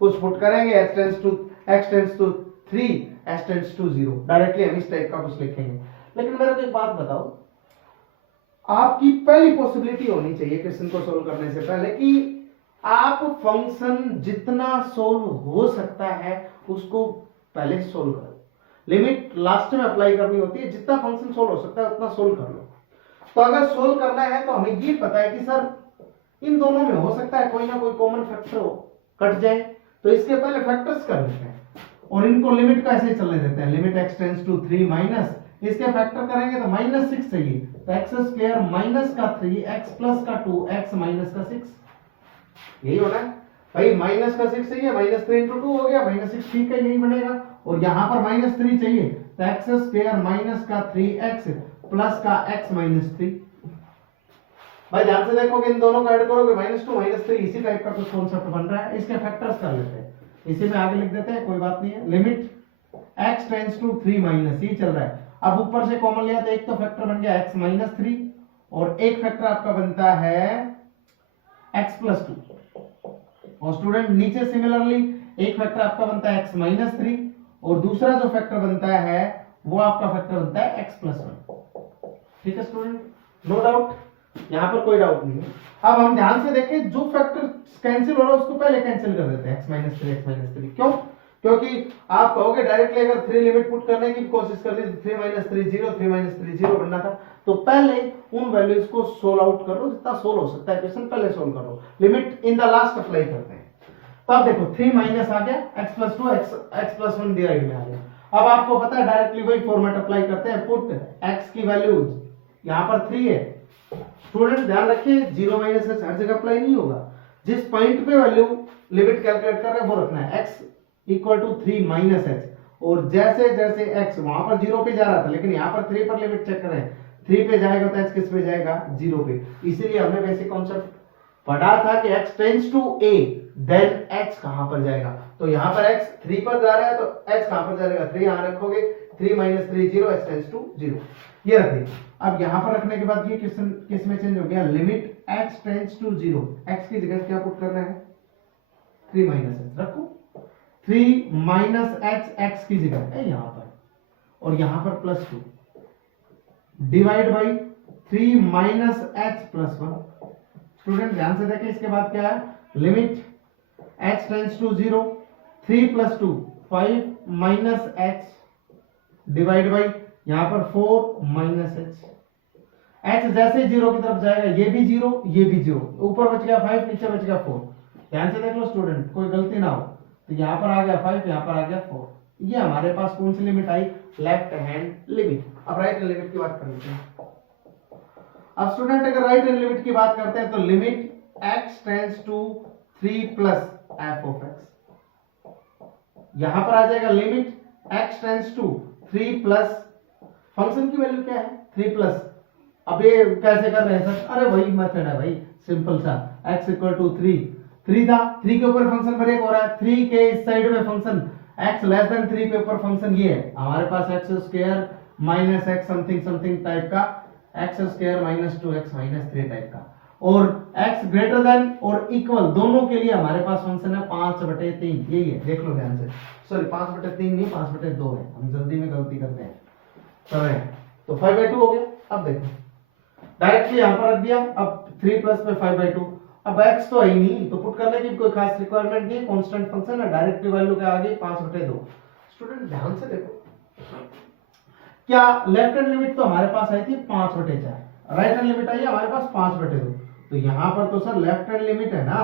कुछ पुट करेंगे, x tends to 3 h tends to 0, directly हम इस टाइप का कुछ लिखेंगे। लेकिन मेरे को एक बात बताओ, आपकी पहली पॉसिबिलिटी होनी चाहिए क्वेश्चन को सोल्व करने से पहले कि आप फंक्शन जितना सोल्व हो सकता है उसको पहले सोल्व करो। लिमिट लास्ट में अप्लाई करनी होती है, जितना फंक्शन सोल्व हो सकता है उतना सोल्व कर लो। तो अगर सोल्व करना है तो हमें ये पता है कि सर इन दोनों में हो सकता है कोई ना कोई कॉमन फैक्टर हो, कट जाए, तो इसके पहले फैक्टर्स कर लेते हैं और इनको लिमिट का ऐसे चलने देते हैं। Limit x tends to 3 minus, इसके फैक्टर करेंगे तो माइनस 6 चाहिए, तो x स्क्वायर माइनस का 3 x प्लस का 2 x माइनस का 6, यही होना है भाई। माइनस का 6 चाहिए, माइनस 3 इंटू 2 हो गया माइनस 6, ठीक है यही बनेगा। और यहाँ पर माइनस 3 चाहिए तो x स्क्वायर माइनस का 3x प्लस का x माइनस 3। भाई ध्यान से देखोगे इन दोनों को ऐड करोगे माइनस 2 माइनस 3, इसी टाइप का कुछ कॉन्सेप्ट बन रहा है। इसके फैक्टर्स कर लेते हैं, इसी में आगे लिख देते हैं, कोई बात नहीं है। Limit x tends to 3 minus, ये चल रहा है। अब ऊपर से कॉमन लिया तो एक तो फैक्टर बन गया x माइनस 3 और एक फैक्टर आपका बनता है x प्लस 2। और स्टूडेंट नीचे सिमिलरली एक फैक्टर आपका बनता है x माइनस 3 और दूसरा जो फैक्टर बनता है वो आपका फैक्टर बनता है x प्लस 1। ठीक है स्टूडेंट, नो डाउट, यहां पर कोई डाउट नहीं है। अब हम ध्यान से देखें, जो फैक्टर कैंसिल हो रहा है उसको पहले कैंसिल कर देते हैं, x माइनस 3 x माइनस 3। क्यों? क्योंकि आप कहोगे डायरेक्टली अगर 3 लिमिट पुट करने की कोशिश कर ली तो 3 माइनस 3 0, 3 माइनस 3 0 बनना था। तो पहले उन वैल्यूज को सोल्व आउट कर लो, जितना सोल्व हो सकता है क्वेश्चन पहले सोल्व कर लो। Limit in the last apply करते हैं। तो अब देखो 3 माइनस आ गया, x plus 2 x plus 1 divide में आ गया। अब आपको पता है डायरेक्टली वही फॉर्मेट अप्लाई करते हैं, पुट x की वैल्यूज यहां पर 3 है। स्टूडेंट ध्यान रखिए 0 माइनस h हर जगह अप्लाई नहीं होगा, जिस पॉइंट पे वैल्यू लिमिट कैलकुलेट कर रहे हैं वो रखना है, x equal to 3 minus h। और जैसे जैसे x वहां पर 0 पे जा रहा था लेकिन यहाँ पर 3 पर लिमिट चेक करें, 3 पे जाएगा तो h किस पे जाएगा, 0 पे। इसीलिए हमने बेसिक कॉन्सेप्ट पढ़ा था कि x tends to a then h कहां पर जाएगा। तो यहाँ पर x 3 पर जा रहा है तो h कहां पर जाएगा, 3 यहां रखोगे, 3 माइनस 3 0, h टेंड्स टू 0, ये रख दिया। अब यहां पर रखने के बाद ये क्वेश्चन किस में चेंज हो गया, limit x tends to 0, x की जगह क्या पुट करना है, 3 माइनस h रखो, 3 माइनस h x की जगह है यहां पर, और यहां पर plus 2 divide by 3 minus h plus 1। Student ध्यान से देखें, इसके बाद क्या है, limit h tends to 0, 3 plus 2 5 minus h divide by यहां पर 4 माइनस h जैसे 0 की तरफ जाएगा ये भी 0 ये भी 0, ऊपर बच गया 5 नीचे बच गया 4। ध्यान से देख लो स्टूडेंट, कोई गलती ना हो, तो यहां पर आ गया 5 यहां पर आ गया 4। ये हमारे पास कौन सी लिमिट आई, लेफ्ट हैंड लिमिट। अब राइट हैंड लिमिट की बात कर लेते हैं। अब स्टूडेंट अगर राइट हैंड लिमिट की बात करते हैं तो limit x tends to 3 plus f of x, यहां पर आ जाएगा limit x tends to 3 plus, function की वैल्यू क्या है 3 प्लस। अब ये कैसे कर रहे हैं सर, अरे वही मेथड है भाई, सिंपल सा, x इक्वल टू 3 था, 3 के ऊपर फंक्शन ब्रेक हो रहा है, 3 के इस साइड में फंक्शन x लेस देन 3 के ऊपर फंक्शन ये है हमारे पास, x square minus x something something type का, x square minus 2x minus 3 type का, और x ग्रेटर देन और इक्वल दोनों के लिए हमारे पास फंक्शन है 5/3, यही है, देख लो ध्यान से, सॉरी 5/3 नहीं 5/2 है, हम जल्दी में गलती करते हैं, समय तो 5/2 हो गया। अब देखो डायरेक्टली यहां पर रख दिया, अब 3 प्लस पे 5/2, अब x तो है ही नहीं तो पुट करने की कोई खास रिक्वायरमेंट नहीं, कांस्टेंट फंक्शन है, डायरेक्ट वैल्यू के आगे 5/2। स्टूडेंट ध्यान से देखो, क्या लेफ्ट हैंड लिमिट तो हमारे पास आई थी 5/4, राइट हैंड लिमिट आई है हमारे पास 5/2, तो यहां पर तो सर लेफ्ट हैंड लिमिट है ना,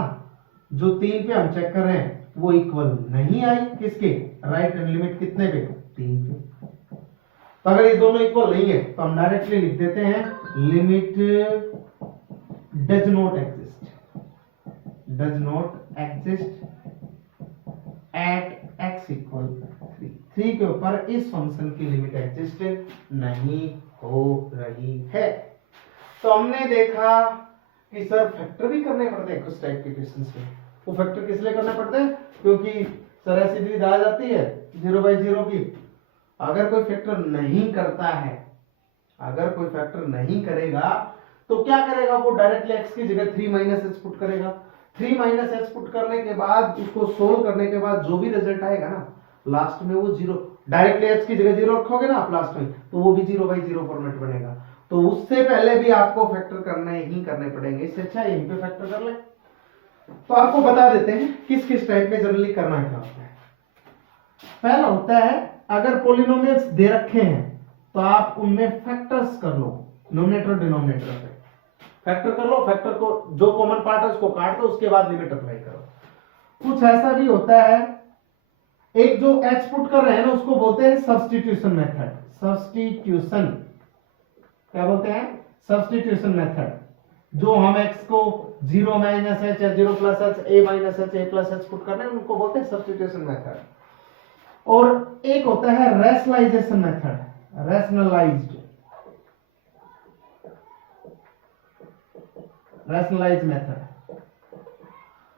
जो 3 पे हम चेक कर रहे हैं वो इक्वल नहीं आई किसके, राइट हैंड लिमिट कितने पे, 3 पे। तो अगर ये दोनों इक्वल नहीं है तो हम डायरेक्टली लिख देते हैं limit does not exist at x equal 3। 3 के ऊपर इस फंक्शन की लिमिट एग्जिस्ट नहीं हो रही है। तो हमने देखा कि सर फैक्टर भी करने पड़ते हैं कुछ टाइप के क्वेश्चंस में। वो फैक्टर किस लिए करने पड़ते हैं? क्योंकि सर ऐसी चीज आ जाती है 0/0 की। अगर कोई फैक्टर नहीं करता है, अगर कोई फैक्टर नहीं करेगा तो क्या करेगा? वो डायरेक्टली x की जगह 3 - h पुट करेगा। 3 - h पुट करने के बाद उसको सोल्व करने के बाद जो भी रिजल्ट आएगा ना लास्ट में वो 0, डायरेक्टली h की जगह 0 रखोगे ना आप लास्ट में, तो वो भी 0/0 फॉर्मेट बनेगा। तो उससे पहले भी आपको फैक्टर करने ही करने पड़ेंगे। इससे अच्छा यहीं पे फैक्टर कर ले। तो आपको बता देते हैं किस किस टाइप में जनरली करना क्या होता है। पहला होता है अगर पॉलिनोमियल्स दे रखे हैं तो आप उनमें फैक्टर्स कर लो, नोमिनेटर डिनोमिनेटर पे फैक्टर कर लो। फैक्टर को जो कॉमन पार्ट है उसको काट दो, उसके बाद लिमिट अप्लाई करो। कुछ ऐसा भी होता है, एक जो h पुट कर रहे हैं ना उसको बोलते हैं सब्स्टिट्यूशन मेथड। सब्स्टिट्यूशन क्या बोलते हैं? Substitution method. जो हम x को 0 - h या 0 + h, a - h, a + h put कर रहे हैं उनको बोलते हैं सब्स्टिट्यूशन मेथड। और एक होता है rationalisation method, rationalised rationalise method.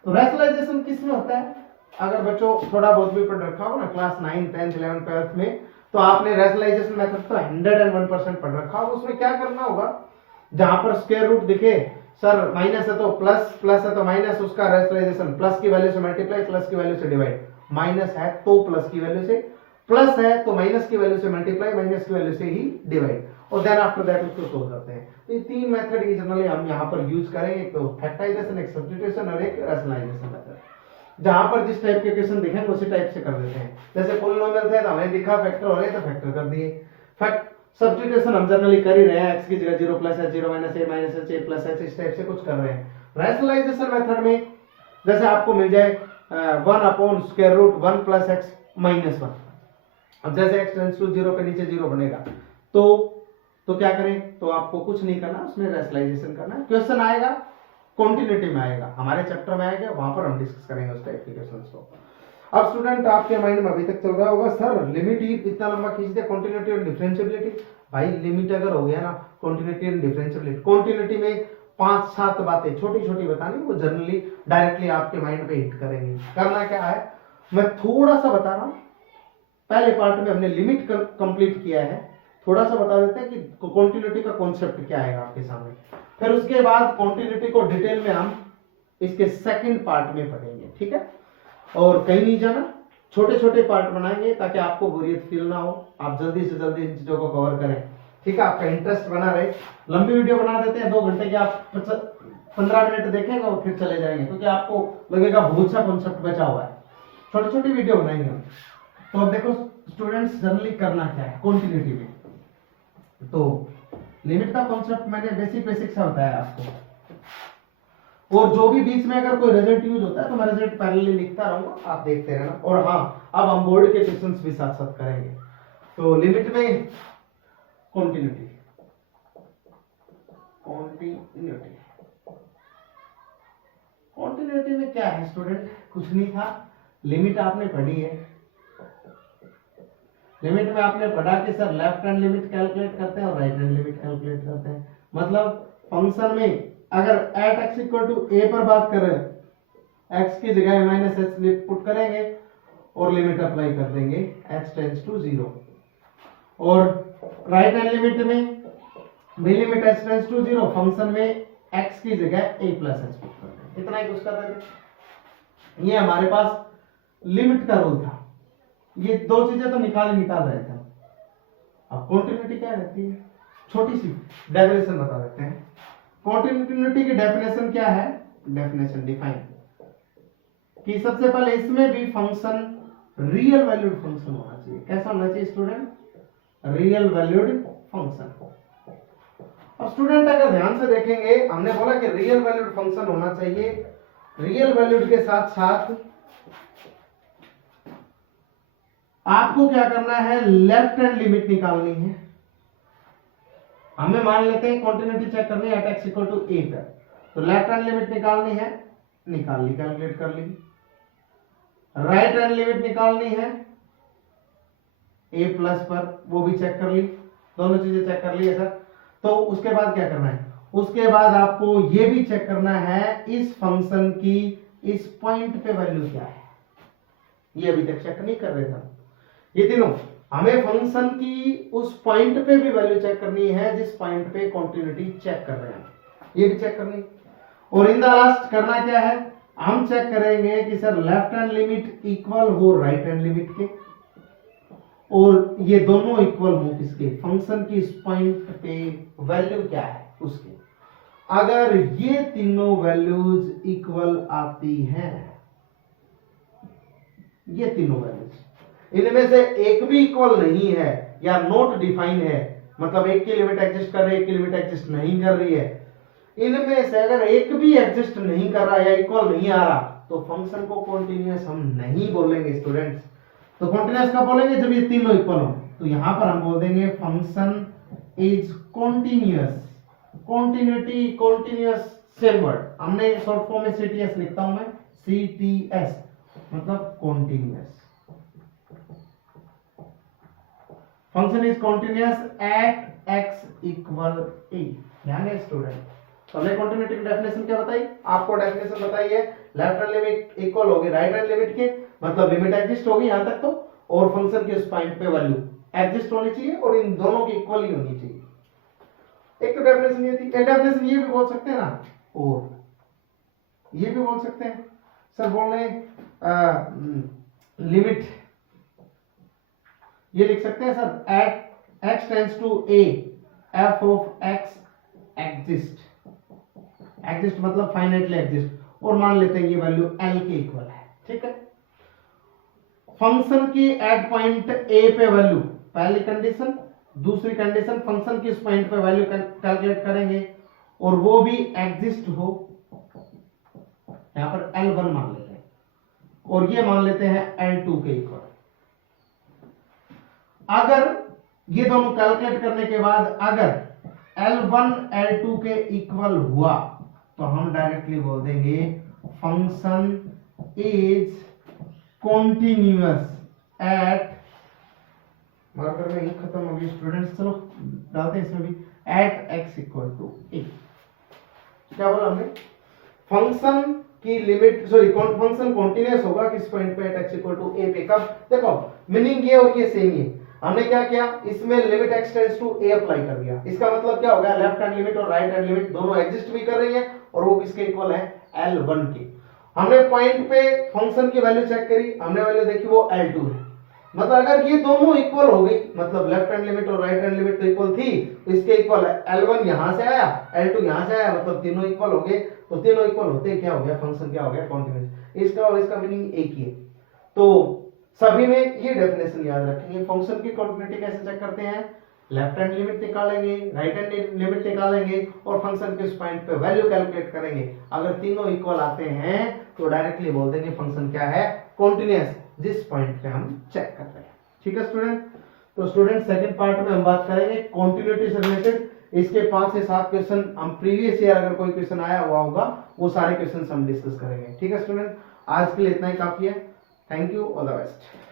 तो रैशनलाइजेशन किस में होता है? अगर बच्चों थोड़ा बहुत भी पढ़ रखा हो ना क्लास 9, 10, 11, 12 में, तो आपने रैशनलाइजेशन मेथड तो 101% पढ़ रखा होगा। उसमें क्या करना होगा, जहां पर स्क्वायर रूट दिखे, सर माइनस है तो प्लस, प्लस है तो माइनस, उसका रैशनलाइजेशन प्लस की वैल्यू से मल्टीप्लाई, प्लस की वैल्यू से डिवाइड, माइनस है तो प्लस की वैल्यू से, प्लस है तो माइनस की वैल्यू से मल्टीप्लाई, माइनस की वैल्यू से ही डिवाइड, और देन आफ्टर दैट उसको सोल्व करते हैं। तो ये 3 मेथड ही जनरली हम यहाँ पर यूज करेंगे, एक तो फैक्टराइजेशन, एक सब्स्टिट्यूशन और एक रैशनलाइजेशन मेथड। जहां पर जिस टाइप के क्वेश्चन दिखेंगे उसी टाइप से कर देते हैं। जैसे पॉलिनोमियल थे तो हमें दिखा फैक्टर हो रहे तो फैक्टर कर दिए। फैक्ट सब्स्टिट्यूशन हम जनरली कर ही रहे हैं, x की जगह 0 + h, 0 - a - h, a + h, इस टाइप से कुछ कर रहे हैं। रैशनलाइजेशन मेथड में जैसे आपको मिल जाए 1/√1 + x - 1। अब जैसे x टेंड्स टू 0 पे नीचे 0 बनेगा तो क्या करें? तो आपको कुछ नहीं करना, उसमें रैशनलाइजेशन करना है। क्वेश्चन आएगा कॉन्टिन्यूटी में आएगा, हमारे चैप्टर में आएगा, वहां पर हम डिस्कस करेंगे उस टाइप के क्वेश्चंस को। अब स्टूडेंट आपके माइंड में अभी तक चल रहा होगा सर लिमिट ही इतना लंबा खींच दिया, कॉन्टिन्यूटी और डिफरेंशिएबिलिटी। भाई लिमिट अगर हो गया ना, कॉन्टिन्यूटी एंड डिफरेंशिएबिलिटी, कॉन्टिन्यूटी में 5-7 बातें छोटी छोटी बतानी, वो जनरली डायरेक्टली आपके माइंड पे हिट करेंगे। करना क्या है, मैं थोड़ा सा बता रहा हूं। पहले पार्ट में हमने लिमिट कंप्लीट किया है, थोड़ा सा बता देते हैं कि कॉन्टिन्यूटी का कॉन्सेप्ट क्या है आपके सामने। फिर उसके बाद कॉन्टिन्यूटी को डिटेल में हम इसके सेकंड पार्ट में पढ़ेंगे, ठीक है। और कहीं नहीं जाना, छोटे छोटे पार्ट बनाएंगे ताकि आपको बोरियत फील ना हो, आप जल्दी से जल्दी इन चीजों को कवर करें, ठीक है। आपका इंटरेस्ट बना रहे। लंबी वीडियो बना देते हैं 2 घंटे की, आप 15 मिनट देखेंगे और फिर चले जाएंगे, क्योंकि आपको लगेगा बहुत सा कॉन्सेप्ट बचा हुआ है। छोटी छोटी वीडियो बनाएंगे हम। तो अब देखो स्टूडेंट्स जनरली करना क्या है कॉन्टिन्यूटी में। तो लिमिट का कॉन्सेप्ट मैंने बेसिक सा बताया आपको, और जो भी बीच में अगर कोई रिजल्ट यूज होता है तो मैं रिजल्ट पैरेलली लिखता रहूंगा, आप देखते रहना। और हाँ, अब हम बोर्ड के क्वेश्चंस भी साथ साथ करेंगे। तो लिमिट में कॉन्टिन्यूटी कॉन्टिन्यूटी में क्या है स्टूडेंट, कुछ नहीं था। लिमिट आपने पढ़ी है, लिमिट में आपने पढ़ा कि sir left hand limit calculate करते हैं और राइट हैंड लिमिट कैलकुलेट करते हैं। मतलब फंक्शन में अगर एट x = a पर बात कर रहे हैं, x की जगह -h पुट करेंगे और लिमिट अप्लाई कर देंगे h टेंड्स टू 0। और राइट हैंड लिमिट में भी limit h tends to 0, function में x की जगह a + h पुट कर देंगे। इतना ही कुछ कर रहे थे। ये हमारे पास लिमिट का रूल था। ये 2 चीजें तो निकाल रहे थे। अब कॉन्टिन्यूटी क्या रहती है, छोटी सी डेफिनेशन बता देते हैं। कॉन्टिन्यूटी की डेफिनेशन क्या है, डेफिनेशन डिफाइन कि सबसे पहले इसमें भी फंक्शन रियल वैल्यूड फंक्शन होना चाहिए। कैसा होना चाहिए स्टूडेंट, रियल वैल्यूड फंक्शन। अब स्टूडेंट अगर ध्यान से देखेंगे, हमने बोला कि रियल वैल्यूड फंक्शन होना चाहिए। रियल वैल्यूड के साथ साथ आपको क्या करना है, लेफ्ट हैंड लिमिट निकालनी है। हमें मान लेते हैं कॉन्टिन्यूटी चेक करनी है एट x = a पर, तो लेफ्ट हैंड लिमिट निकालनी है, निकाल ली, कैलकुलेट कर ली। राइट हैंड लिमिट निकालनी है, a प्लस पर वो भी चेक कर ली, दोनों चीजें चेक कर ली है सर। तो उसके बाद क्या करना है, उसके बाद आपको ये भी चेक करना है इस फंक्शन की इस पॉइंट पे वैल्यू क्या है, ये अभी तक चेक नहीं कर रहे थे ये तीनों। हमें फंक्शन की उस पॉइंट पे भी वैल्यू चेक करनी है जिस पॉइंट पे कॉन्टिन्यूटी चेक कर रहे हैं, ये भी चेक करनी। और इन द लास्ट करना क्या है, हम चेक करेंगे कि sir left hand limit equal हो राइट हैंड लिमिट के, और ये दोनों इक्वल हो किसके, फंक्शन की इस पॉइंट पे वैल्यू क्या है उसके। अगर ये तीनों वैल्यूज इक्वल आती हैं, ये तीनों वैल्यूज इनमें से एक भी इक्वल नहीं है या नॉट डिफाइन है, मतलब एक की लिमिट एग्जिस्ट कर रही है, एक की लिमिट एग्जिस्ट नहीं कर रही है, इनमें से अगर एक भी एग्जिस्ट नहीं कर रहा या इक्वल नहीं आ रहा तो फंक्शन को कॉन्टिन्यूअस हम नहीं बोलेंगे स्टूडेंट्स। तो कॉन्टिन्यूअस कब बोलेंगे, जब ये तीनों इक्वल हो। तो यहां पर हम बोल देंगे function is continuous, continuity continuous same word, हमने शॉर्ट फॉर्म में सीटीएस लिखता हूं मैं, सीटीएस मतलब continuous. Function is continuous at x equal a. ध्यान है स्टूडेंट, तो हमने कॉन्टिन्यूटी की डेफिनेशन क्या बताई, आपको डेफिनेशन बताई है लेफ्ट हैंड लिमिट इक्वल होगी राइट हैंड लिमिट के, मतलब लिमिट एग्जिस्ट होगी यहां तक तो, और फंक्शन के उस पॉइंट पे वैल्यू एग्जिस्ट होनी चाहिए और इन दोनों की इक्वल ही होनी चाहिए। एक तो डेफिनेशन ये थी, एक डेफिनेशन ये भी बोल सकते हैं ना, और ये भी बोल सकते हैं सर, बोल रहे लिमिट ये लिख सकते हैं sir, at x tends to a f of x exist, exist मतलब फाइनाइटली एग्जिस्ट, और मान लेते हैं ये वैल्यू एल के इक्वल है, ठीक है। फंक्शन की एट पॉइंट ए पे वैल्यू, पहली कंडीशन, दूसरी कंडीशन फंक्शन की उस पॉइंट पे वैल्यू कैलकुलेट करेंगे और वो भी एग्जिस्ट हो, यहां पर L1 मान लेते हैं और ये मान लेते हैं L2 के इक्वल। अगर ये दोनों कैलकुलेट करने के बाद अगर L1 L2 के इक्वल हुआ तो हम डायरेक्टली बोल देंगे function is continuous at, marker में इंक खत्म हो गई स्टूडेंट्स, चलो डालते हैं इसमें भी, at x equal to a. क्या बोला हमने, फंक्शन की लिमिट सॉरी फंक्शन कॉन्टिन्यूअस होगा किस पॉइंट पे, एट एक्स इक्वल टू ए पे। कब, देखो मीनिंग ये और ये सेम ही है। हमने क्या किया, इसमें limit x tends to a apply कर दिया, इसका मतलब क्या हो गया, लेफ्ट हैंड लिमिट और राइट हैंड लिमिट दोनों एग्जिस्ट भी कर रही है और वो किसके इक्वल है, L1 के। हमने पॉइंट पे फंक्शन की वैल्यू चेक करी, हमने वैल्यू देखी वो L2 है, मतलब अगर ये दोनों इक्वल हो गई, मतलब लेफ्ट हैंड लिमिट और राइट हैंड लिमिट तो इक्वल थी, इसके इक्वल है, L1 यहां से आया L2 यहां से आया, मतलब तीनों इक्वल हो गए। तो तीनों इक्वल होते क्या हो गया, फंक्शन क्या हो गया, कॉन्टिन्यूअस। इसका और इसका मीनिंग एक ही है। तो सभी में ये डेफिनेशन याद रखेंगे। फंक्शन की कॉन्टिन्यूटी कैसे चेक करते हैं, लेफ्ट हैंड लिमिट निकालेंगे, राइट हैंड लिमिट निकालेंगे और फंक्शन के उस पॉइंट पे वैल्यू कैलकुलेट करेंगे। अगर तीनों इक्वल आते हैं तो डायरेक्टली बोल देंगे फंक्शन क्या है, कॉन्टिन्यूअस, जिस पॉइंट पे हम चेक कर रहे हैं। ठीक है स्टूडेंट, तो स्टूडेंट सेकंड पार्ट में हम बात करेंगे कॉन्टिन्यूटी से रिलेटेड। इसके 5 से 7 क्वेश्चन हम प्रीवियस ईयर अगर कोई क्वेश्चन आया हुआ होगा वो सारे क्वेश्चन हम डिस्कस करेंगे। ठीक है स्टूडेंट, आज के लिए इतना ही काफी है। Thank you, all the best.